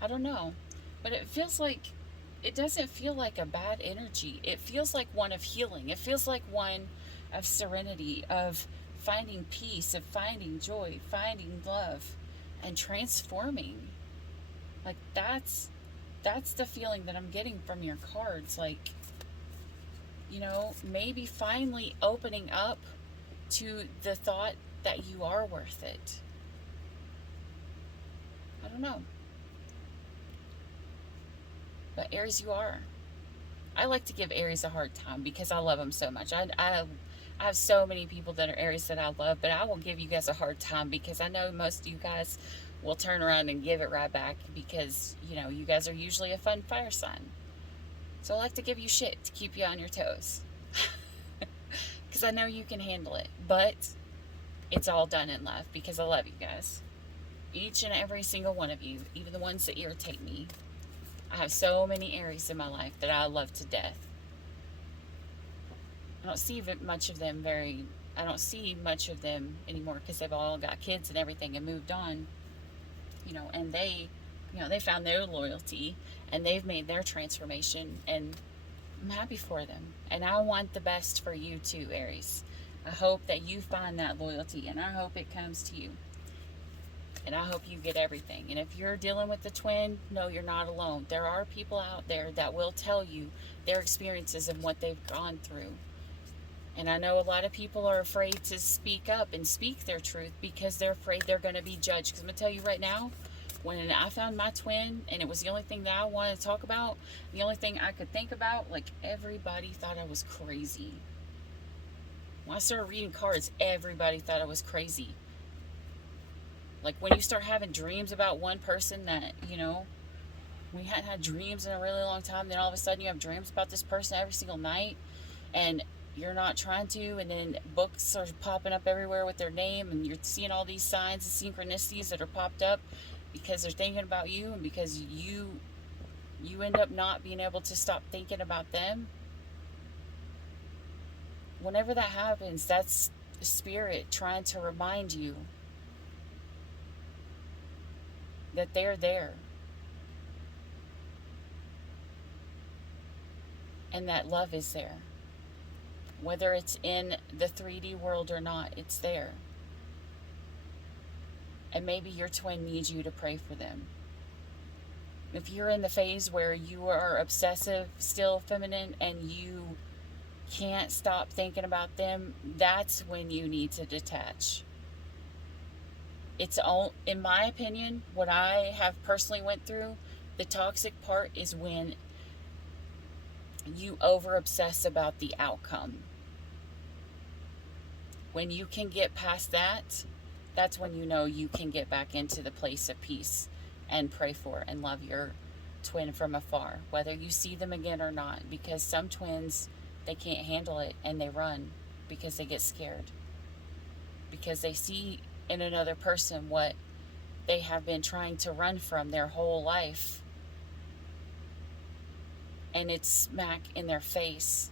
I don't know. But it doesn't feel like a bad energy. It feels like one of healing. It feels like one of serenity, of finding peace, of finding joy, finding love, and transforming. Like that's the feeling that I'm getting from your cards. Like, maybe finally opening up to the thought that you are worth it. I don't know. But Aries, you are. I like to give Aries a hard time because I love them so much. I have so many people that are Aries that I love, but I will give you guys a hard time because I know most of you guys will turn around and give it right back because, you guys are usually a fun fire sign. So I like to give you shit to keep you on your toes. Because I know you can handle it. But it's all done in love because I love you guys. Each and every single one of you, even the ones that irritate me. I have so many Aries in my life that I love to death. I don't see much of them anymore because they've all got kids and everything and moved on. And they found their loyalty and they've made their transformation, and I'm happy for them. And I want the best for you too, Aries. I hope that you find that loyalty, and I hope it comes to you. And I hope you get everything. And if you're dealing with the twin, no, you're not alone. There are people out there that will tell you their experiences and what they've gone through. And I know a lot of people are afraid to speak up and speak their truth because they're afraid they're going to be judged. Because I'm going to tell you right now, when I found my twin and it was the only thing that I wanted to talk about, the only thing I could think about, like, everybody thought I was crazy. When I started reading cards, everybody thought I was crazy. Like, when you start having dreams about one person that, We hadn't had dreams in a really long time. Then all of a sudden you have dreams about this person every single night, and you're not trying to, and then books are popping up everywhere with their name, and you're seeing all these signs and synchronicities that are popped up because they're thinking about you, and because you end up not being able to stop thinking about them. Whenever that happens, that's spirit trying to remind you that they're there, and that love is there. Whether it's in the 3D world or not, it's there. And maybe your twin needs you to pray for them. If you're in the phase where you are obsessive, still feminine, and you can't stop thinking about them, that's when you need to detach. It's all, in my opinion, what I have personally went through, the toxic part is when you over obsess about the outcome. When you can get past that, that's when you know you can get back into the place of peace and pray for and love your twin from afar, whether you see them again or not. Because some twins, they can't handle it and they run because they get scared, because they see in another person what they have been trying to run from their whole life, and it's smack in their face,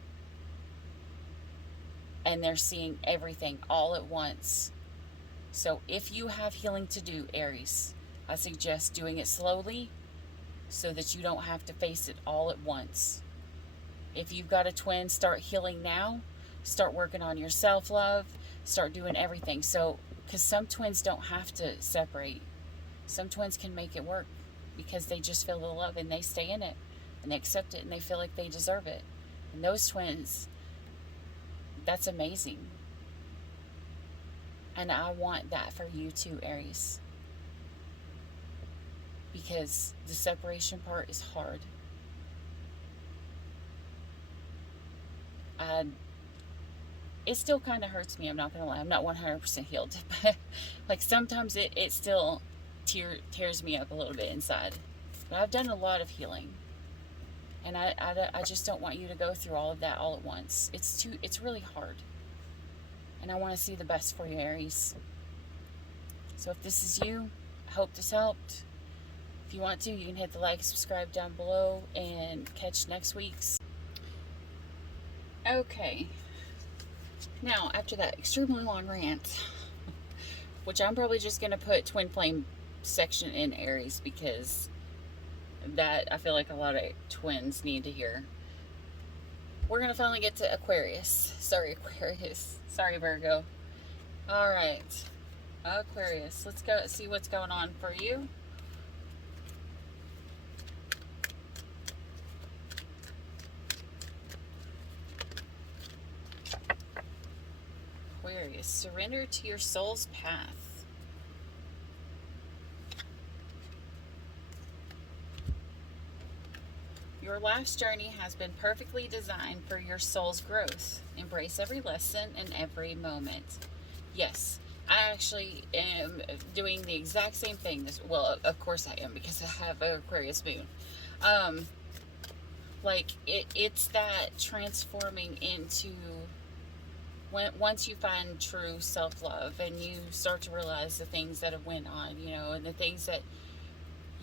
and they're seeing everything all at once. So if you have healing to do, Aries, I suggest doing it slowly so that you don't have to face it all at once. If you've got a twin, start healing now. Start working on your self-love. Start doing everything. So, because some twins don't have to separate. Some twins can make it work because they just feel the love and they stay in it and they accept it and they feel like they deserve it. And those twins, that's amazing. And I want that for you too, Aries. Because the separation part is hard. It still kind of hurts me, I'm not going to lie. I'm not 100% healed. But like sometimes it still tears me up a little bit inside. But I've done a lot of healing. And I just don't want you to go through all of that all at once. It's really hard. And I want to see the best for you, Aries. So if this is you, I hope this helped. If you want to, you can hit the like, subscribe down below, and catch next week's. Okay. Now, after that extremely long rant, which I'm probably just going to put twin flame section in Aries, because that I feel like a lot of twins need to hear. We're going to finally get to Aquarius. Sorry, Aquarius. Sorry, Virgo. Alright. Aquarius. Let's go see what's going on for you. Aquarius. Surrender to your soul's path. Your life's journey has been perfectly designed for your soul's growth. Embrace every lesson and every moment. Yes, I actually am doing the exact same thing. Well, of course I am, because I have an Aquarius moon. Like, it's that transforming into, once you find true self-love and you start to realize the things that have went on, you know, and the things that,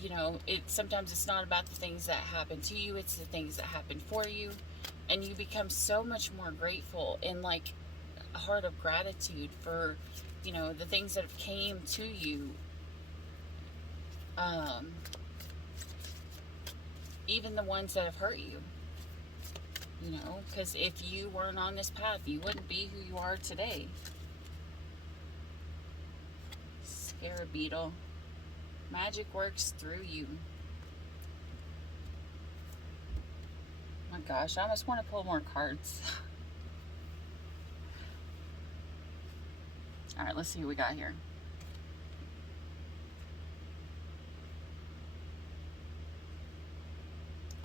you know, sometimes it's not about the things that happen to you, it's the things that happen for you, and you become so much more grateful, in like a heart of gratitude for, you know, the things that have came to you, even the ones that have hurt you, you know, because if you weren't on this path, you wouldn't be who you are today. Scarab beetle. Magic works through you. My gosh, I almost want to pull more cards. Alright, let's see what we got here.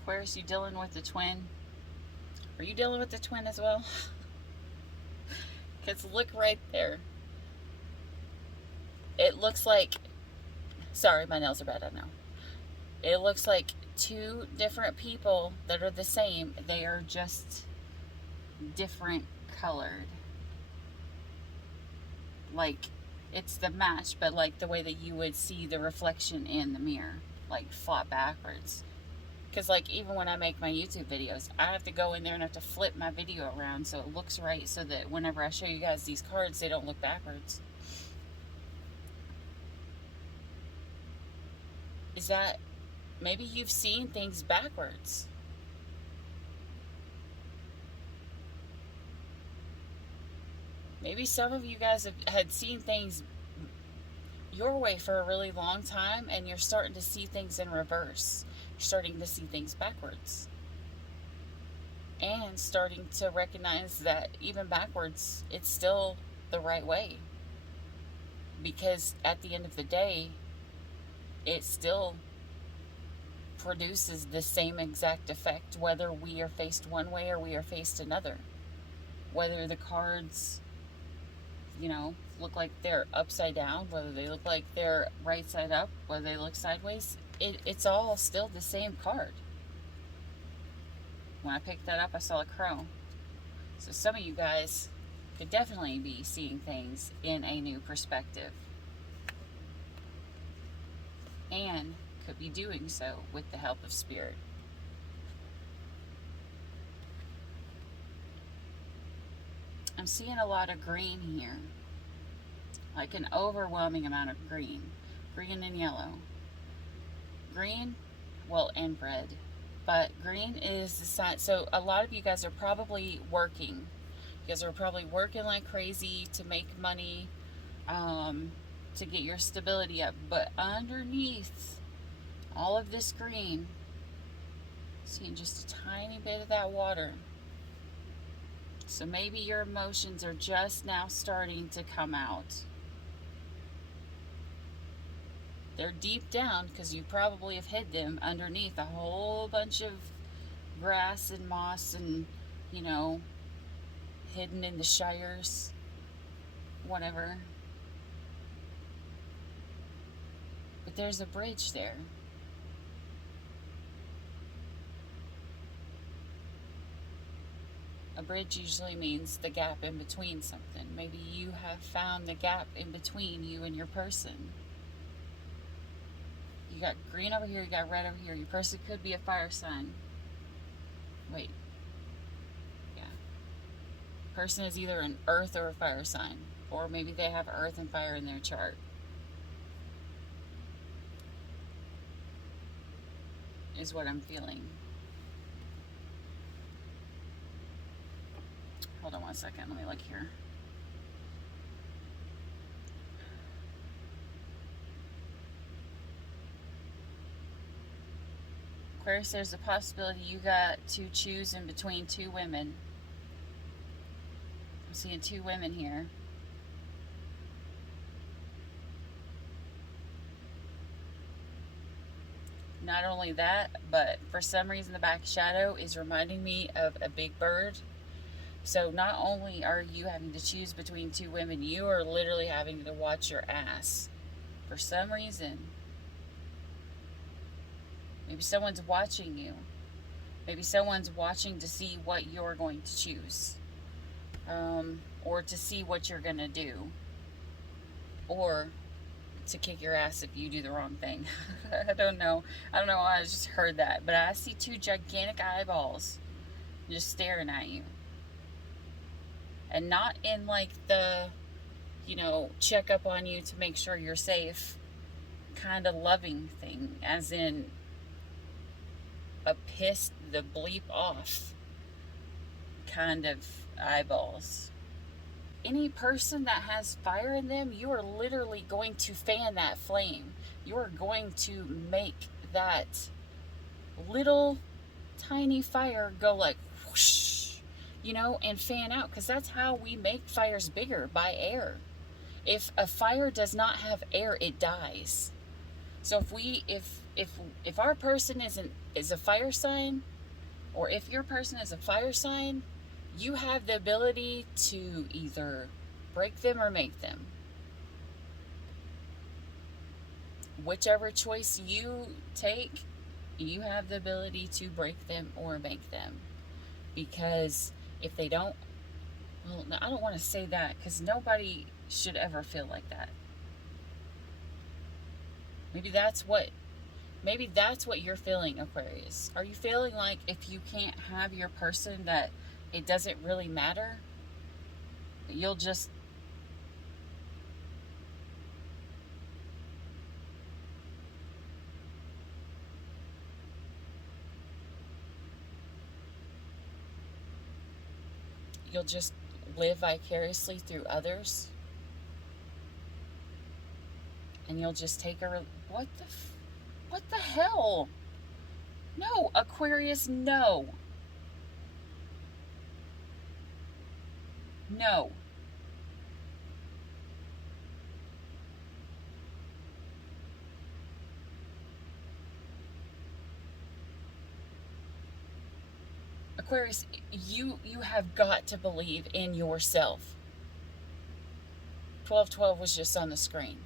Aquarius, you dealing with the twin? Are you dealing with the twin as well? Because look right there. It looks like... Sorry, my nails are bad, I know. It looks like two different people that are the same. They are just different colored. Like, it's the match, but like the way that you would see the reflection in the mirror, like flat backwards. Because like even when I make my YouTube videos, I have to go in there and have to flip my video around so it looks right, so that whenever I show you guys these cards, they don't look backwards. Is that maybe you've seen things backwards? Maybe some of you guys had seen things your way for a really long time, and you're starting to see things in reverse. You're starting to see things backwards. And starting to recognize that even backwards, it's still the right way. Because at the end of the day, it still produces the same exact effect, whether we are faced one way or we are faced another. Whether the cards, look like they're upside down, whether they look like they're right side up, whether they look sideways, it's all still the same card. When I picked that up, I saw a crow. So some of you guys could definitely be seeing things in a new perspective. And could be doing so with the help of Spirit. I'm seeing a lot of green here. Like an overwhelming amount of green. Green and yellow. Green, well, and red. But green is the sign. So a lot of you guys are probably working. You guys are probably working like crazy to make money, to get your stability up. But underneath all of this green, seeing just a tiny bit of that water. So maybe your emotions are just now starting to come out. They're deep down because you probably have hid them underneath a whole bunch of grass and moss and, hidden in the shires, whatever. But there's a bridge there. A bridge usually means the gap in between something. Maybe you have found the gap in between you and your person. You got green over here, you got red over here. Your person could be a fire sign. Wait. Yeah. Person is either an earth or a fire sign. Or maybe they have earth and fire in their chart. Is what I'm feeling. Hold on one second. Let me look here. Aquarius, there's a possibility you got to choose in between two women. I'm seeing two women here. Not only that, but for some reason the back shadow is reminding me of a big bird. So not only are you having to choose between two women, you are literally having to watch your ass. For some reason. Maybe someone's watching you. Maybe someone's watching to see what you're going to choose. Or to see what you're going to do. Or to kick your ass if you do the wrong thing. I don't know why I just heard that. But I see two gigantic eyeballs just staring at you. And not in like the, check up on you to make sure you're safe kind of loving thing. As in a pissed the bleep off kind of eyeballs. Any person that has fire in them, you are literally going to fan that flame. You are going to make that little tiny fire go like whoosh, and fan out, because that's how we make fires bigger, by air. If a fire does not have air, it dies. So if our person is a fire sign, or if your person is a fire sign, you have the ability to either break them or make them. Whichever choice you take You have the ability to break them or make them. Because if they don't, well, I don't want to say that because nobody should ever feel like that. Maybe that's what maybe that's what you're feeling, Aquarius. Are you feeling like if you can't have your person that it doesn't really matter? You'll just you'll just live vicariously through others, and you'll just take a what the hell? No, Aquarius, no. No. Aquarius, you have got to believe in yourself. 1212 was just on the screen.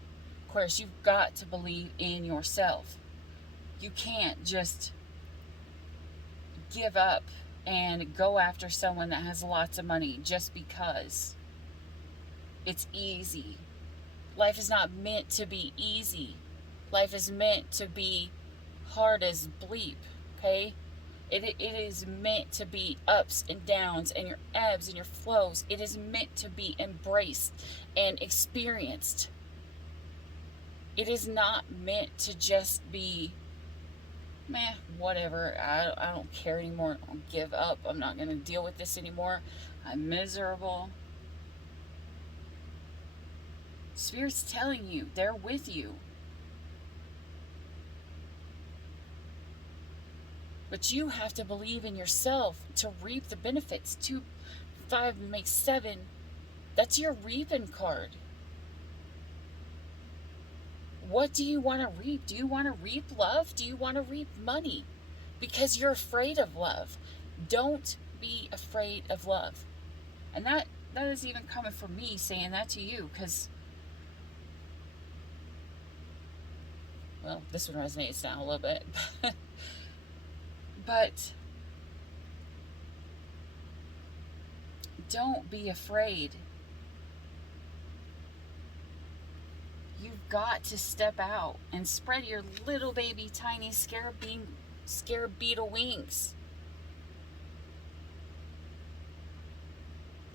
Aquarius, you've got to believe in yourself. You can't just give up and go after someone that has lots of money just because it's easy. Life is not meant to be easy. Life is meant to be hard as bleep, okay? It is meant to be ups and downs and your ebbs and your flows. It is meant to be embraced and experienced. It is not meant to just be, meh, whatever. I don't care anymore. I'll give up. I'm not going to deal with this anymore. I'm miserable. Spirit's telling you, they're with you. But you have to believe in yourself to reap the benefits. 2, 5 makes 7. That's your reaping card. What do you want to reap? Do you want to reap love? Do you want to reap money? Because you're afraid of love. Don't be afraid of love. And that is even coming from me saying that to you, because, well, this one resonates now a little bit. But don't be afraid. You've got to step out and spread your little baby tiny scarab beetle wings.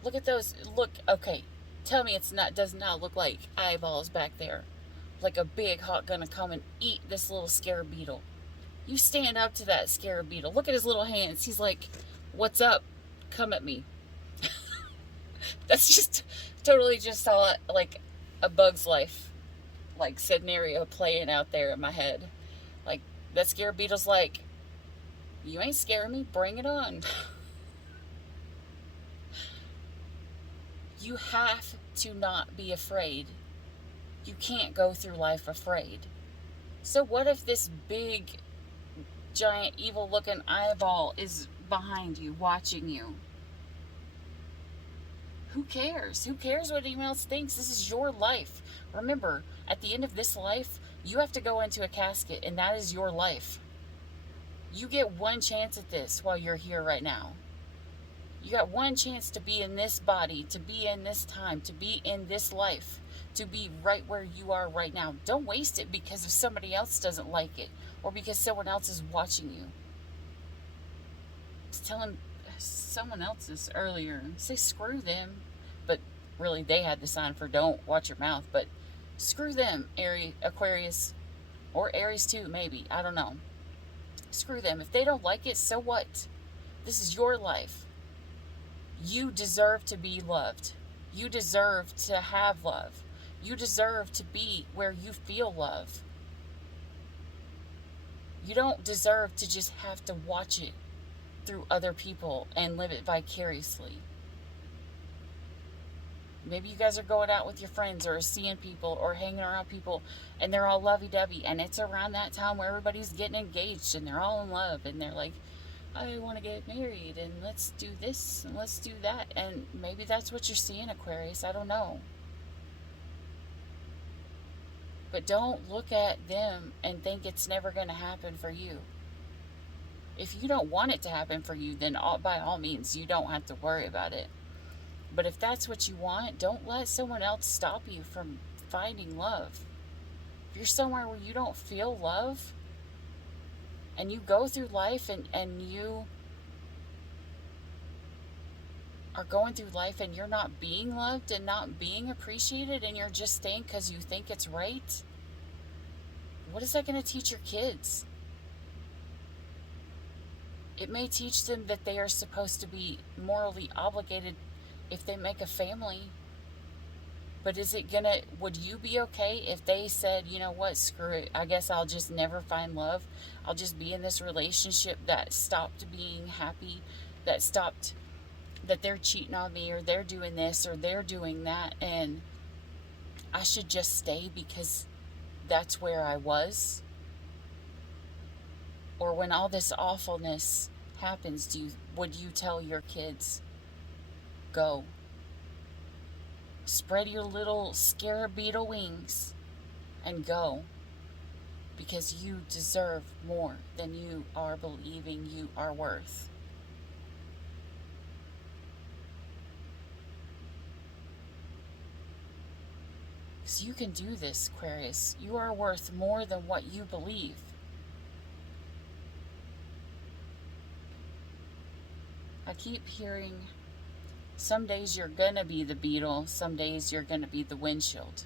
Look at those. Look, okay. Tell me does not look like eyeballs back there. Like a big hawk gonna come and eat this little scarab beetle. You stand up to that scarab beetle. Look at his little hands. He's like, what's up? Come at me. That's just totally just saw like a Bug's Life like scenario playing out there in my head. Like that scarab beetle's like, you ain't scaring me, bring it on. You have to not be afraid. You can't go through life afraid. So what if this big giant evil looking eyeball is behind you watching you? Who cares? Who cares what anyone else thinks? This is your life. Remember, at the end of this life, you have to go into a casket, and that is your life. You get one chance at this while you're here right now. You got one chance to be in this body, to be in this time, to be in this life, to be right where you are right now. Don't waste it because if somebody else doesn't like it, or because someone else is watching you. I was telling someone else this earlier. Say screw them, but really they had the sign for don't watch your mouth. But screw them, Aquarius, or Aries too, maybe. I don't know. Screw them. If they don't like it, so what? This is your life. You deserve to be loved. You deserve to have love. You deserve to be where you feel love. You don't deserve to just have to watch it through other people and live it vicariously. Maybe you guys are going out with your friends or seeing people or hanging around people and they're all lovey-dovey, and it's around that time where everybody's getting engaged and they're all in love and they're like, I want to get married and let's do this and let's do that. And maybe that's what you're seeing, Aquarius. I don't know. But don't look at them and think it's never going to happen for you. If you don't want it to happen for you, then by all means, you don't have to worry about it. But if that's what you want, don't let someone else stop you from finding love. If you're somewhere where you don't feel love, and you go through life and you are going through life and you're not being loved and not being appreciated, and you're just staying because you think it's right, what is that going to teach your kids? It may teach them that they are supposed to be morally obligated if they make a family. But would you be okay if they said, you know what, screw it, I guess I'll just never find love. I'll just be in this relationship that stopped being happy, that they're cheating on me, or they're doing this, or they're doing that, and I should just stay because that's where I was? Or when all this awfulness happens, would you tell your kids, go, spread your little scarab beetle wings and go, because you deserve more than you are believing you are worth? Because you can do this, Aquarius. You are worth more than what you believe. I keep hearing, some days you're gonna be the beetle, some days you're gonna be the windshield.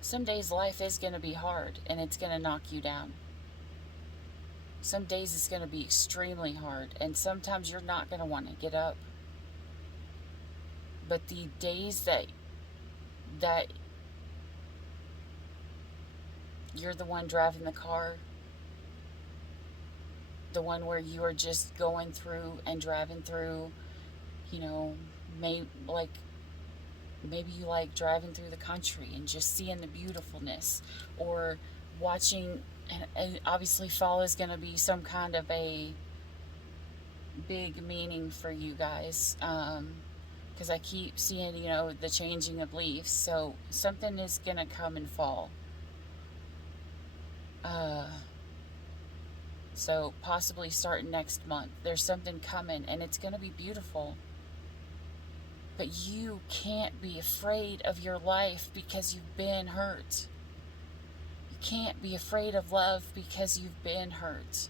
Some days life is gonna be hard and it's gonna knock you down. Some days it's gonna be extremely hard, and sometimes you're not gonna want to get up. But the days that you're the one driving the car, the one where you are just going through and driving through, you know, maybe you like driving through the country and just seeing the beautifulness, or watching, and obviously fall is going to be some kind of a big meaning for you guys, because I keep seeing, you know, the changing of leaves, so something is going to come in fall. So possibly starting next month, there's something coming, and it's going to be beautiful. But you can't be afraid of your life because you've been hurt. You can't be afraid of love because you've been hurt.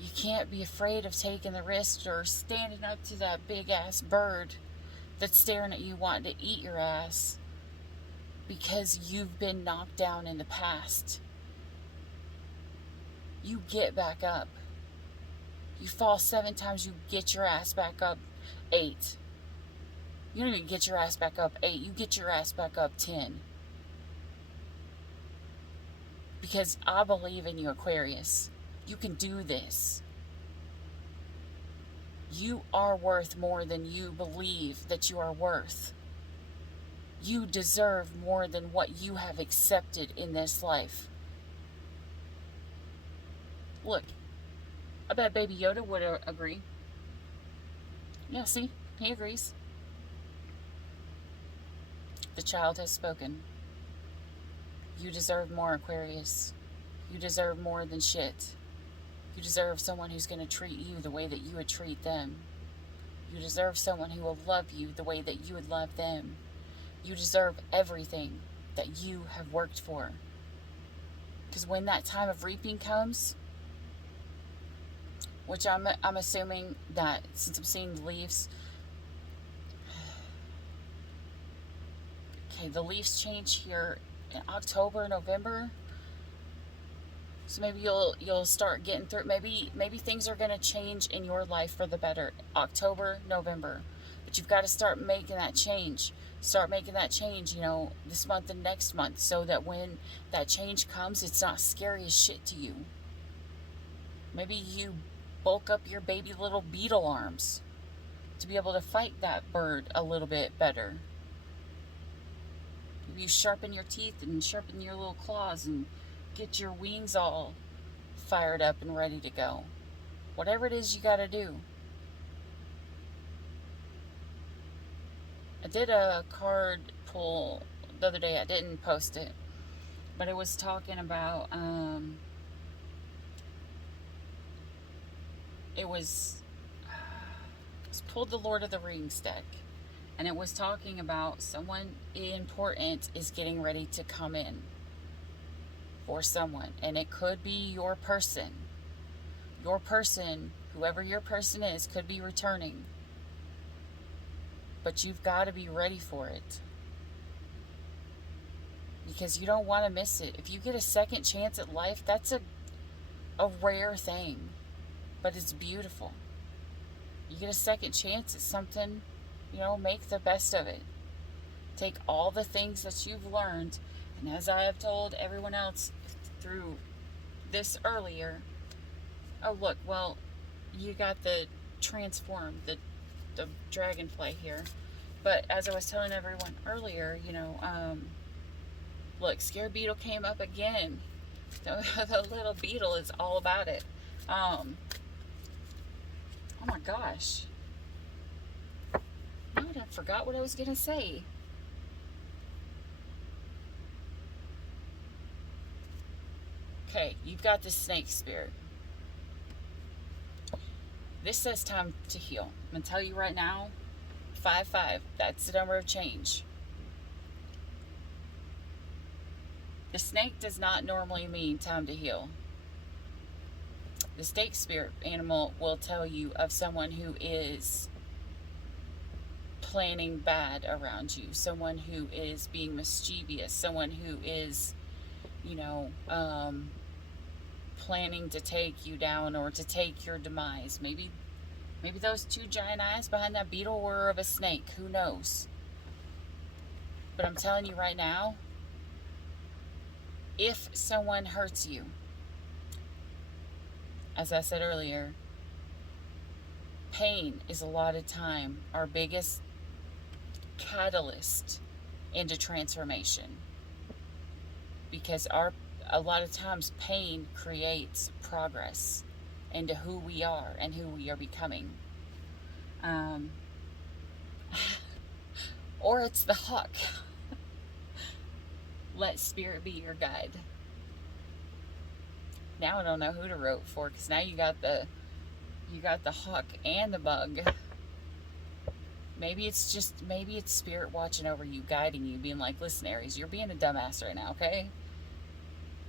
You can't be afraid of taking the risk or standing up to that big ass bird that's staring at you wanting to eat your ass because you've been knocked down in the past. You get back up. You fall 7 times, you get your ass back up 8. You don't even get your ass back up 8. You get your ass back up 10. Because I believe in you, Aquarius. You can do this. You are worth more than you believe that you are worth. You deserve more than what you have accepted in this life. Look, I bet Baby Yoda would agree. Yeah, see? He agrees. The child has spoken. You deserve more, Aquarius. You deserve more than shit. You deserve someone who's going to treat you the way that you would treat them. You deserve someone who will love you the way that you would love them. You deserve everything that you have worked for. Because when that time of reaping comes, which I'm assuming that since I'm seeing the leaves, okay, the leaves change here in October, November. So maybe you'll start getting through. Maybe things are going to change in your life for the better. October, November. But you've got to start making that change. Start making that change, you know, this month and next month, so that when that change comes, it's not scary as shit to you. Maybe you bulk up your baby little beetle arms to be able to fight that bird a little bit better. Maybe you sharpen your teeth and sharpen your little claws and get your wings all fired up and ready to go. Whatever it is you got to do. I did a card pull the other day. I didn't post it, but it was talking about, it was pulled the Lord of the Rings deck, and it was talking about someone important is getting ready to come in for someone, and it could be your person. Your person, whoever your person is, could be returning, but you've got to be ready for it, because you don't want to miss it. If you get a second chance at life, that's a rare thing, but it's beautiful. You get a second chance at something, make the best of it. Take all the things that you've learned, and as I have told everyone else through this earlier, oh look, well, you got the transform, the dragonfly here, but as I was telling everyone earlier, look, Scare Beetle came up again. The little beetle is all about it. Oh my gosh. I forgot what I was going to say. Okay, you've got the snake spirit. This says time to heal. I'm going to tell you right now, 5-5, that's the number of change. The snake does not normally mean time to heal. The snake spirit animal will tell you of someone who is planning bad around you, someone who is being mischievous, someone who is, planning to take you down or to take your demise. Maybe those two giant eyes behind that beetle were of a snake. Who knows? But I'm telling you right now, if someone hurts you, as I said earlier, pain is a lot of time our biggest catalyst into transformation, because a lot of times pain creates progress into who we are and who we are becoming. Or it's the hawk. Let spirit be your guide. Now I don't know who to root for, because now you got the hawk and the bug. Maybe it's spirit watching over you, guiding you, being like, listen, Aries, you're being a dumbass right now, okay?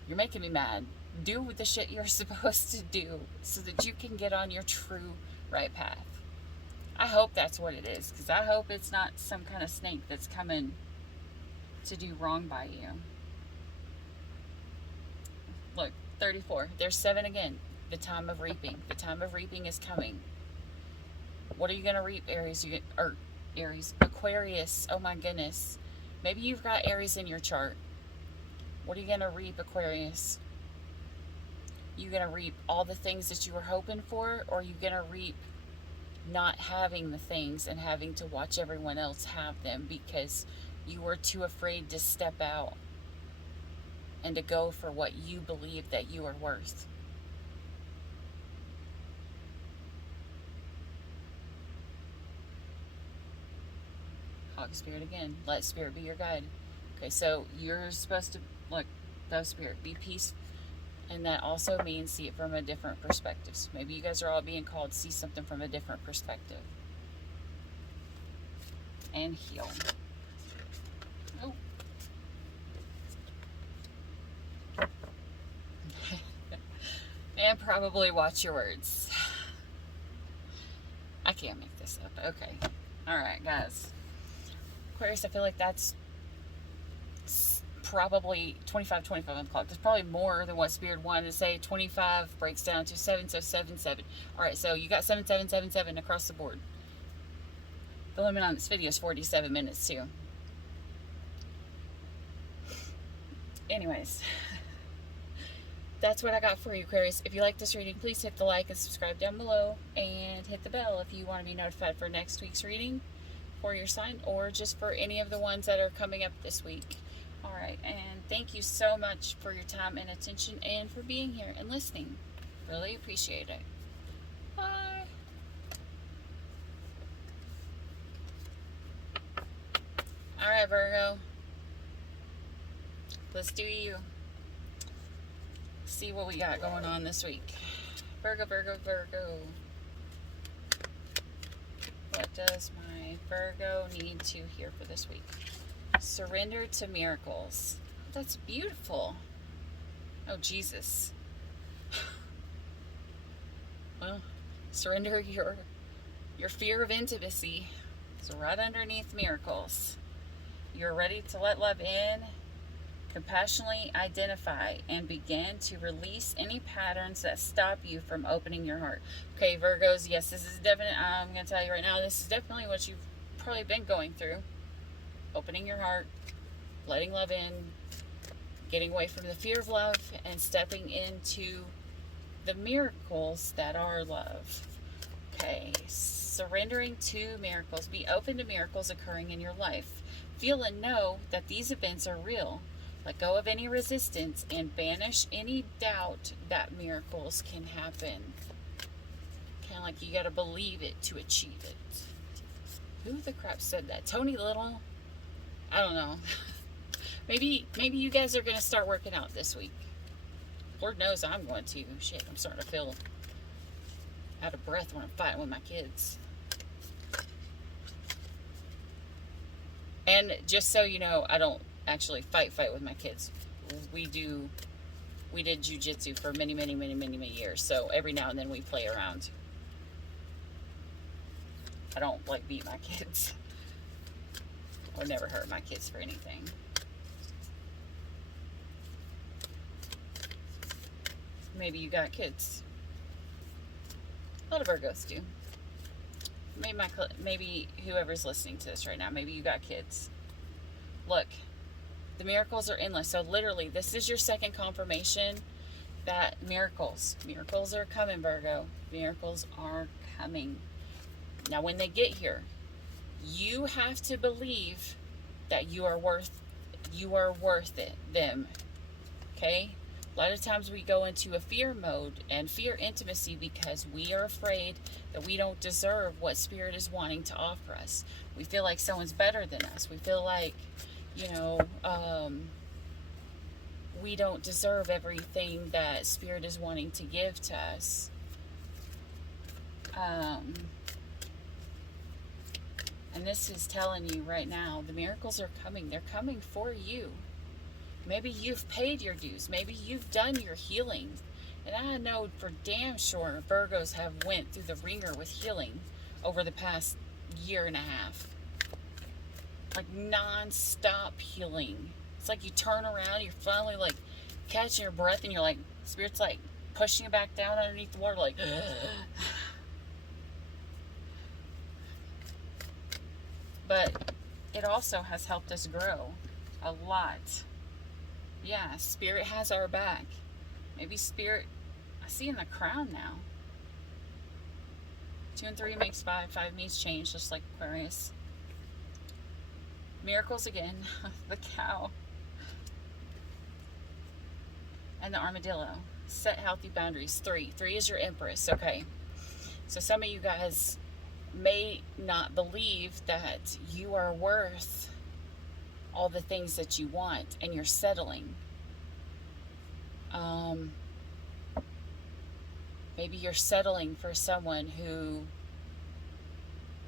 You're making me mad. Do the shit you're supposed to do so that you can get on your true right path. I hope that's what it is, because I hope it's not some kind of snake that's coming to do wrong by you. Look, 34. There's 7 again. The time of reaping. The time of reaping is coming. What are you going to reap, Aries? Aquarius. Oh my goodness. Maybe you've got Aries in your chart. What are you going to reap, Aquarius? You going to reap all the things that you were hoping for, or are you going to reap not having the things and having to watch everyone else have them because you were too afraid to step out and to go for what you believe that you are worth? Hawk spirit again. Let spirit be your guide. Okay, so you're supposed to, look, those spirit, be peace. And that also means see it from a different perspective. So maybe you guys are all being called to see something from a different perspective. And heal. Oh. And probably watch your words. I can't make this up. Okay. Alright, guys. Aquarius, I feel like that's probably 25 on the clock. There's probably more than what Spirit wanted to say. 25 breaks down to 7, so 7. Alright, so you got 7 across the board. The limit on this video is 47 minutes too. Anyways, that's what I got for you, Aquarius. If you like this reading, please hit the like and subscribe down below, and hit the bell if you want to be notified for next week's reading for your sign, or just for any of the ones that are coming up this week. Alright, and thank you so much for your time and attention, and for being here and listening. Really appreciate it. Bye. Alright, Virgo. Let's do you. See what we got going on this week. Virgo, Virgo, Virgo. What does my Virgo need to hear for this week? Surrender to miracles. That's beautiful. Oh, Jesus. Well, surrender your fear of intimacy. So right underneath miracles. You're ready to let love in, compassionately identify, and begin to release any patterns that stop you from opening your heart. Okay, Virgos, yes, this is definitely, I'm going to tell you right now, this is definitely what you've probably been going through. Opening your heart, letting love in, getting away from the fear of love, and stepping into the miracles that are love. Okay, surrendering to miracles. Be open to miracles occurring in your life. Feel and know that these events are real. Let go of any resistance and banish any doubt that miracles can happen. Kind of like you got to believe it to achieve it. Who the crap said that? Tony Little? I don't know. Maybe you guys are going to start working out this week. Lord knows I'm going to. Shit, I'm starting to feel out of breath when I'm fighting with my kids. And just so you know, I don't actually fight with my kids. We did jujitsu for many years. So every now and then we play around. I don't like beat my kids. Or never hurt my kids for anything. Maybe you got kids. A lot of Virgos do. Maybe whoever's listening to this right now, maybe you got kids. Look, the miracles are endless. So literally, this is your second confirmation that miracles are coming, Virgo. Miracles are coming. Now, when they get here, you have to believe that you are worth them. Okay? A lot of times we go into a fear mode and fear intimacy because we are afraid that we don't deserve what Spirit is wanting to offer us. We feel like someone's better than us. We feel like, we don't deserve everything that Spirit is wanting to give to us. And this is telling you right now, the miracles are coming. They're coming for you. Maybe you've paid your dues. Maybe you've done your healing. And I know for damn sure Virgos have went through the ringer with healing over the past year and a half. Like non-stop healing. It's like you turn around, you're finally like catching your breath, and you're like, Spirit's like pushing you back down underneath the water, like, but it also has helped us grow a lot. Yeah, Spirit has our back. Maybe Spirit, I see in the crown now. 2 and 3 makes 5. 5 means change, just like Aquarius. Miracles again. The cow. And the armadillo. Set healthy boundaries. 3. 3 is your Empress. Okay. So some of you guys may not believe that you are worth all the things that you want, and you're settling. Maybe you're settling for someone who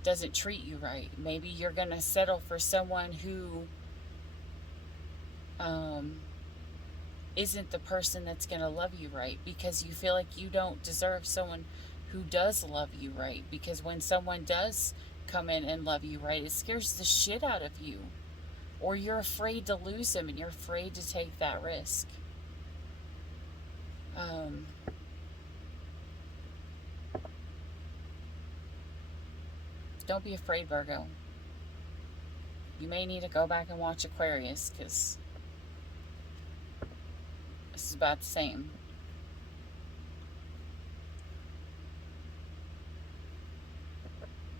doesn't treat you right. Maybe you're gonna settle for someone who isn't the person that's gonna love you right, because you feel like you don't deserve someone who does love you right. Because when someone does come in and love you right, it scares the shit out of you. Or you're afraid to lose them, and you're afraid to take that risk. Don't be afraid, Virgo. You may need to go back and watch Aquarius, because this is about the same.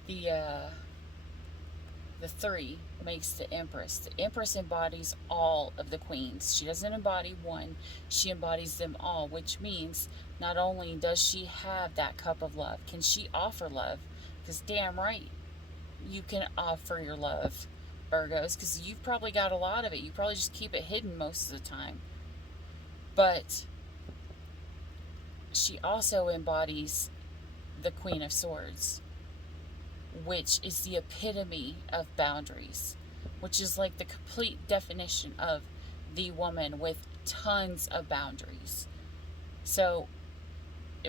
The 3 makes the Empress. The Empress embodies all of the queens. She doesn't embody one, she embodies them all, which means not only does she have that cup of love, can she offer love? Because damn right, you can offer your love. Virgos, because you've probably got a lot of it. You probably just keep it hidden most of the time. But she also embodies the Queen of Swords, which is the epitome of boundaries, which is like the complete definition of the woman with tons of boundaries. So,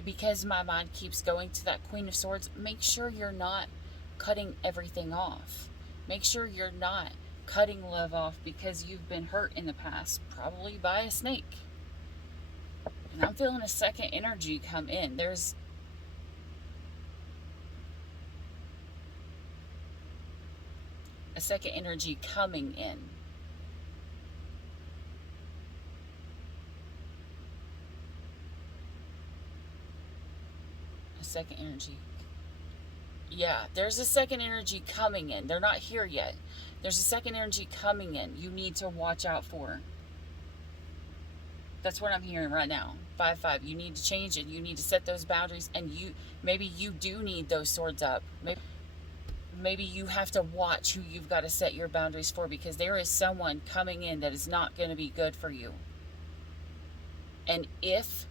because my mind keeps going to that Queen of Swords, make sure you're not cutting everything off. Make sure you're not cutting love off because you've been hurt in the past, probably by a snake. And I'm feeling a second energy come in. There's a second energy coming in. A second energy. Yeah, there's a second energy coming in. They're not here yet. There's a second energy coming in. You need to watch out for. That's what I'm hearing right now. 5-5. You need to change it. You need to set those boundaries, and maybe you do need those swords up. Maybe you have to watch who you've got to set your boundaries for, because there is someone coming in that is not going to be good for you. And if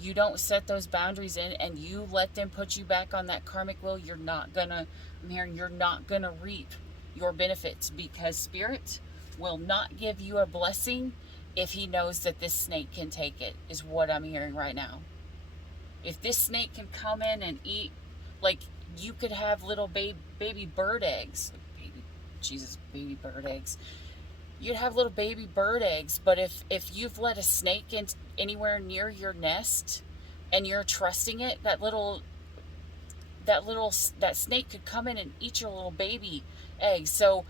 you don't set those boundaries in and you let them put you back on that karmic wheel, you're not gonna reap your benefits, because Spirit will not give you a blessing if he knows that this snake can take it, is what I'm hearing right now. If this snake can come in and eat, like, you could have little baby bird eggs. Baby bird eggs. You'd have little baby bird eggs, but if you've let a snake in anywhere near your nest and you're trusting it, that snake could come in and eat your little baby eggs. So,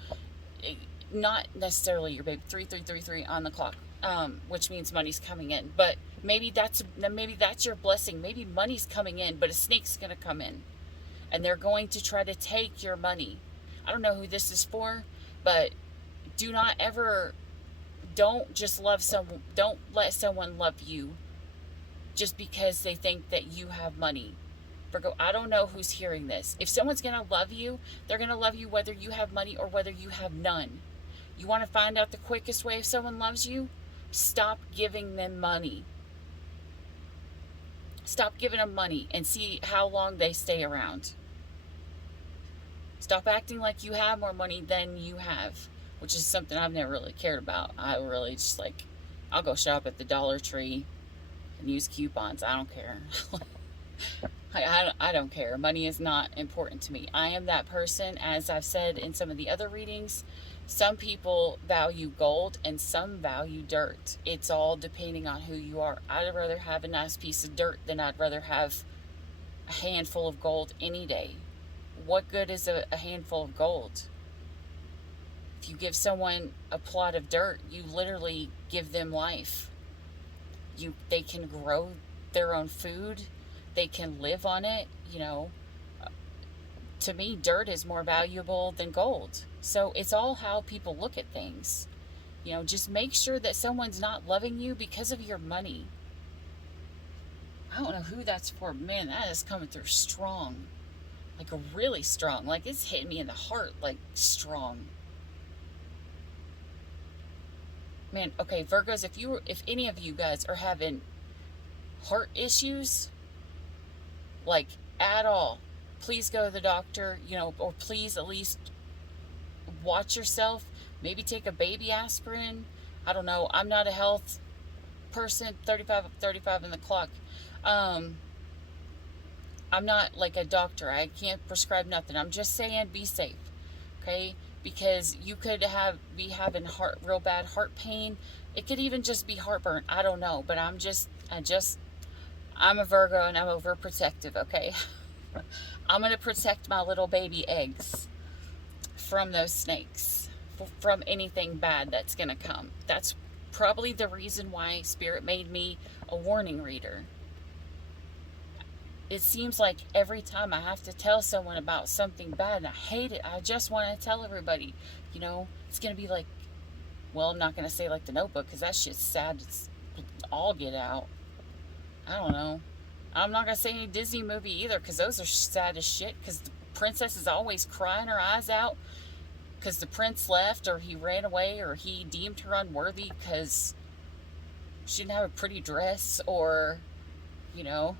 not necessarily your baby. 3333 on the clock, which means money's coming in. But maybe that's your blessing. Maybe money's coming in, but a snake's gonna come in, and they're going to try to take your money. I don't know who this is for, but don't let someone love you just because they think that you have money. Virgo, I don't know who's hearing this. If someone's going to love you, they're going to love you whether you have money or whether you have none. You want to find out the quickest way if someone loves you? Stop giving them money. Stop giving them money and see how long they stay around. Stop acting like you have more money than you have, which is something I've never really cared about. I really just I'll go shop at the Dollar Tree and use coupons. I don't care. I don't care. Money is not important to me. I am that person, as I've said in some of the other readings. Some people value gold and some value dirt. It's all depending on who you are. I'd rather have a nice piece of dirt than I'd rather have a handful of gold any day. What good is a handful of gold? If you give someone a plot of dirt, you literally give them life. They can grow their own food. They can live on it. To me, dirt is more valuable than gold. So it's all how people look at things. Just make sure that someone's not loving you because of your money. I don't know who that's for. Man, that is coming through strong. Like, really strong. Like, it's hitting me in the heart, like, strong. Man, okay, Virgos, if any of you guys are having heart issues, like, at all, please go to the doctor, or please at least watch yourself. Maybe take a baby aspirin. I don't know. I'm not a health person. 35 in the clock. I'm not like a doctor. I can't prescribe nothing. I'm just saying be safe, okay? Because you could be having real bad heart pain. It could even just be heartburn. I don't know, but I'm a Virgo and I'm overprotective, okay? I'm going to protect my little baby eggs from those snakes, from anything bad that's going to come. That's probably the reason why Spirit made me a warning reader. It seems like every time I have to tell someone about something bad, and I hate it, I just want to tell everybody, it's going to be like, well, I'm not going to say like The Notebook, because that shit's sad. It's all get out. I don't know. I'm not going to say any Disney movie either, because those are sad as shit, because princess is always crying her eyes out because the prince left, or he ran away, or he deemed her unworthy because she didn't have a pretty dress, or, you know,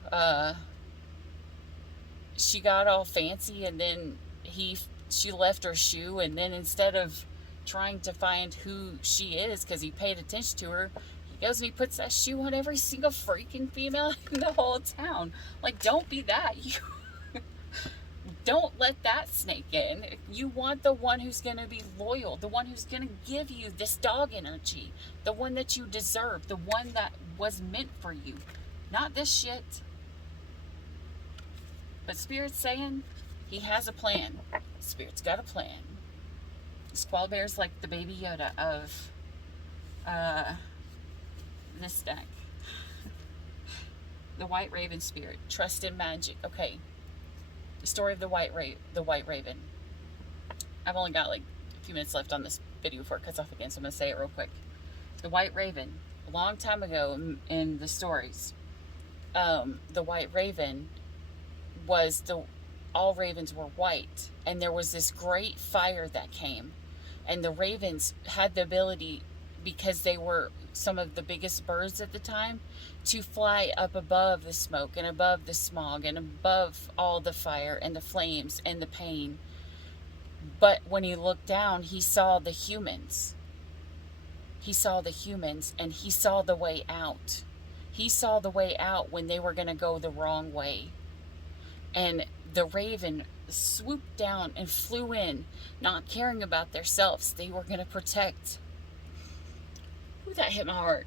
she got all fancy, and then she left her shoe, and then instead of trying to find who she is because he paid attention to her, he goes and he puts that shoe on every single freaking female in the whole town. Like, don't be that. You don't let that snake in. You want the one who's going to be loyal, the one who's going to give you this dog energy, the one that you deserve, the one that was meant for you, not this shit. But Spirit's saying he has a plan. Spirit's got a plan. Squall Bear's like the baby Yoda of this deck. The White Raven Spirit. Trust in magic. Okay. The story of the White Raven. I've only got like a few minutes left on this video before it cuts off again, so I'm going to say it real quick. The White Raven. A long time ago in the stories, the White Raven was all ravens were white, and there was this great fire that came, and the ravens had the ability, because they were some of the biggest birds at the time, to fly up above the smoke and above the smog and above all the fire and the flames and the pain. But when he looked down, he saw the humans. He saw the humans, and he saw the way out. He saw the way out when they were going to go the wrong way. And the raven swooped down and flew in, not caring about themselves. They were going to protect. Ooh, that hit my heart.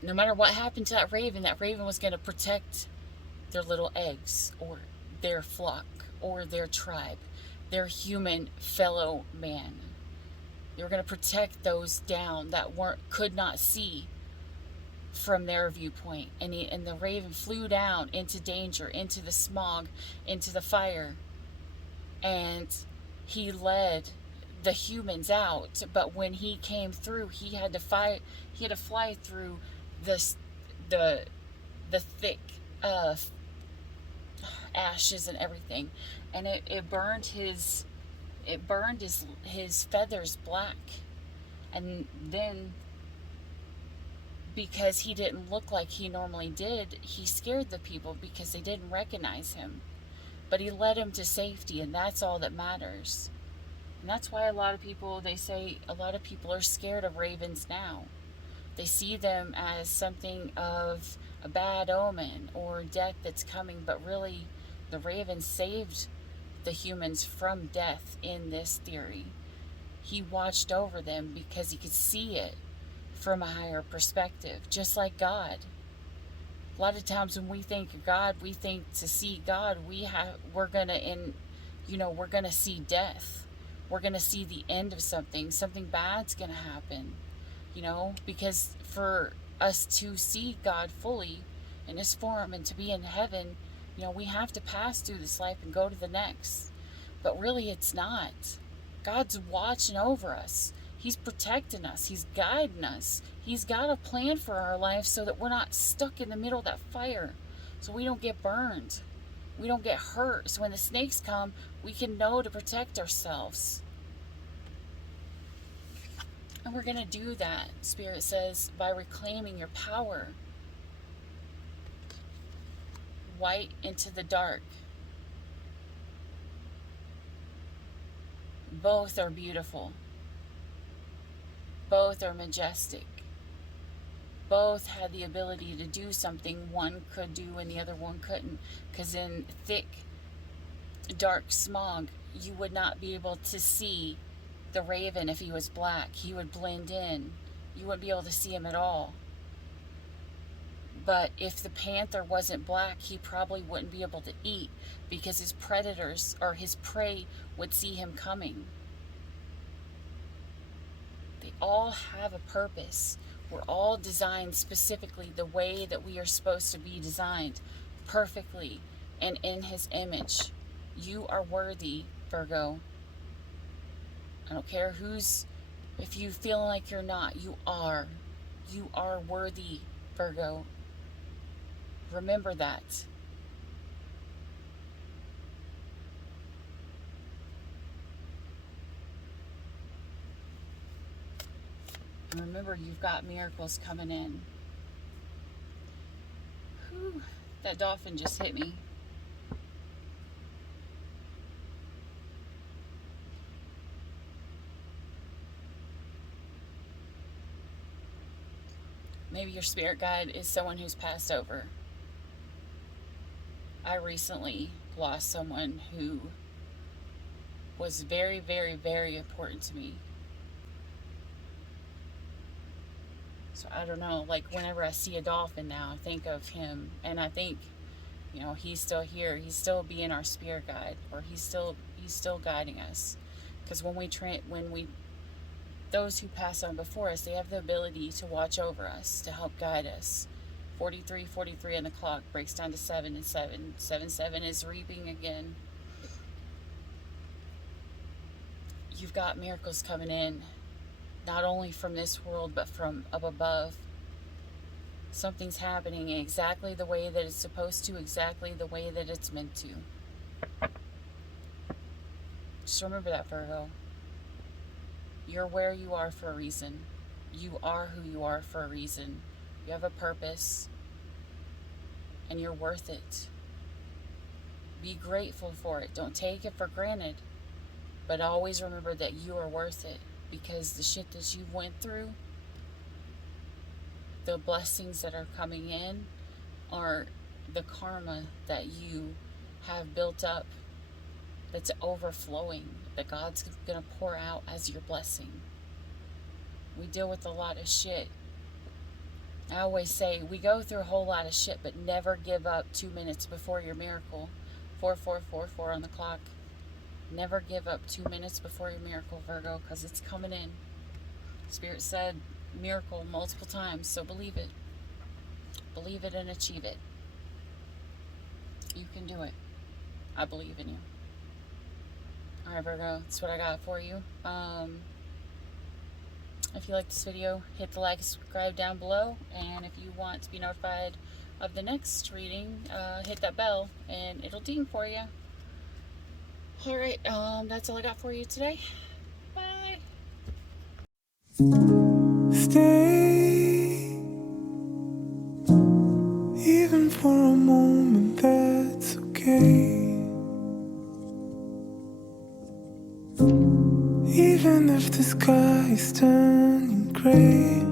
No matter what happened to that raven was going to protect their little eggs, or their flock, or their tribe, their human fellow man. They were going to protect those down that could not see from their viewpoint. And the raven flew down into danger, into the smog, into the fire, and he led the humans out. But when he came through, he had to fly through the thick ashes and everything, and it burned his feathers black. And then, because he didn't look like he normally did, he scared the people because they didn't recognize him. But he led him to safety, and that's all that matters. And that's why a lot of people are scared of ravens now. They see them as something of a bad omen or death that's coming, but really the raven saved the humans from death in this theory. He watched over them because he could see it from a higher perspective, just like God. A lot of times when we think of God, we think to see God, we're gonna see death. We're gonna see the end of something. Something bad's gonna happen. Because for us to see God fully in His form and to be in heaven, we have to pass through this life and go to the next. But really, it's not. God's watching over us. He's protecting us. He's guiding us. He's got a plan for our life so that we're not stuck in the middle of that fire, so we don't get burned. We don't get hurt. So when the snakes come, we can know to protect ourselves. And we're going to do that, Spirit says, by reclaiming your power. White into the dark. Both are beautiful. Both are majestic. Both had the ability to do something one could do and the other one couldn't. Because in thick, dark smog, you would not be able to see the raven if he was black. He would blend in. You wouldn't be able to see him at all. But if the panther wasn't black, he probably wouldn't be able to eat because his predators or his prey would see him coming. They all have a purpose. We're all designed specifically the way that we are supposed to be designed, perfectly and in His image. You are worthy, Virgo. I don't care if you feel like you're not, you are. You are worthy, Virgo. Remember that. And remember, you've got miracles coming in. Whew, that dolphin just hit me. Maybe your spirit guide is someone who's passed over. I recently lost someone who was very, very, very important to me. So I don't know, like whenever I see a dolphin now, I think of him, and I think, you know, he's still here. He's still being our spirit guide, or he's still guiding us. Because when those who pass on before us, they have the ability to watch over us, to help guide us. 43 on the clock breaks down to 7 and 7. 7 is reaping again. You've got miracles coming in, not only from this world, but from up above. Something's happening exactly the way that it's supposed to, exactly the way that it's meant to. Just remember that, Virgo. You're where you are for a reason. You are who you are for a reason. You have a purpose, and you're worth it. Be grateful for it. Don't take it for granted. But always remember that you are worth it, because the shit that you went through, the blessings that are coming in, are the karma that you have built up, that's overflowing, that God's going to pour out as your blessing. We deal with a lot of shit. I always say we go through a whole lot of shit, but never give up 2 minutes before your miracle. 4444 on the clock. Never give up 2 minutes before your miracle, Virgo, because it's coming in. Spirit said miracle multiple times, so believe it. Believe it and achieve it. You can do it. I believe in you. Alright, Virgo, that's what I got for you. If you like this video, hit the like, subscribe down below, and if you want to be notified of the next reading, hit that bell and it'll ding for you. Alright, that's all I got for you today. Bye. Stay, even for a moment, that's okay. Even if the sky is turning gray.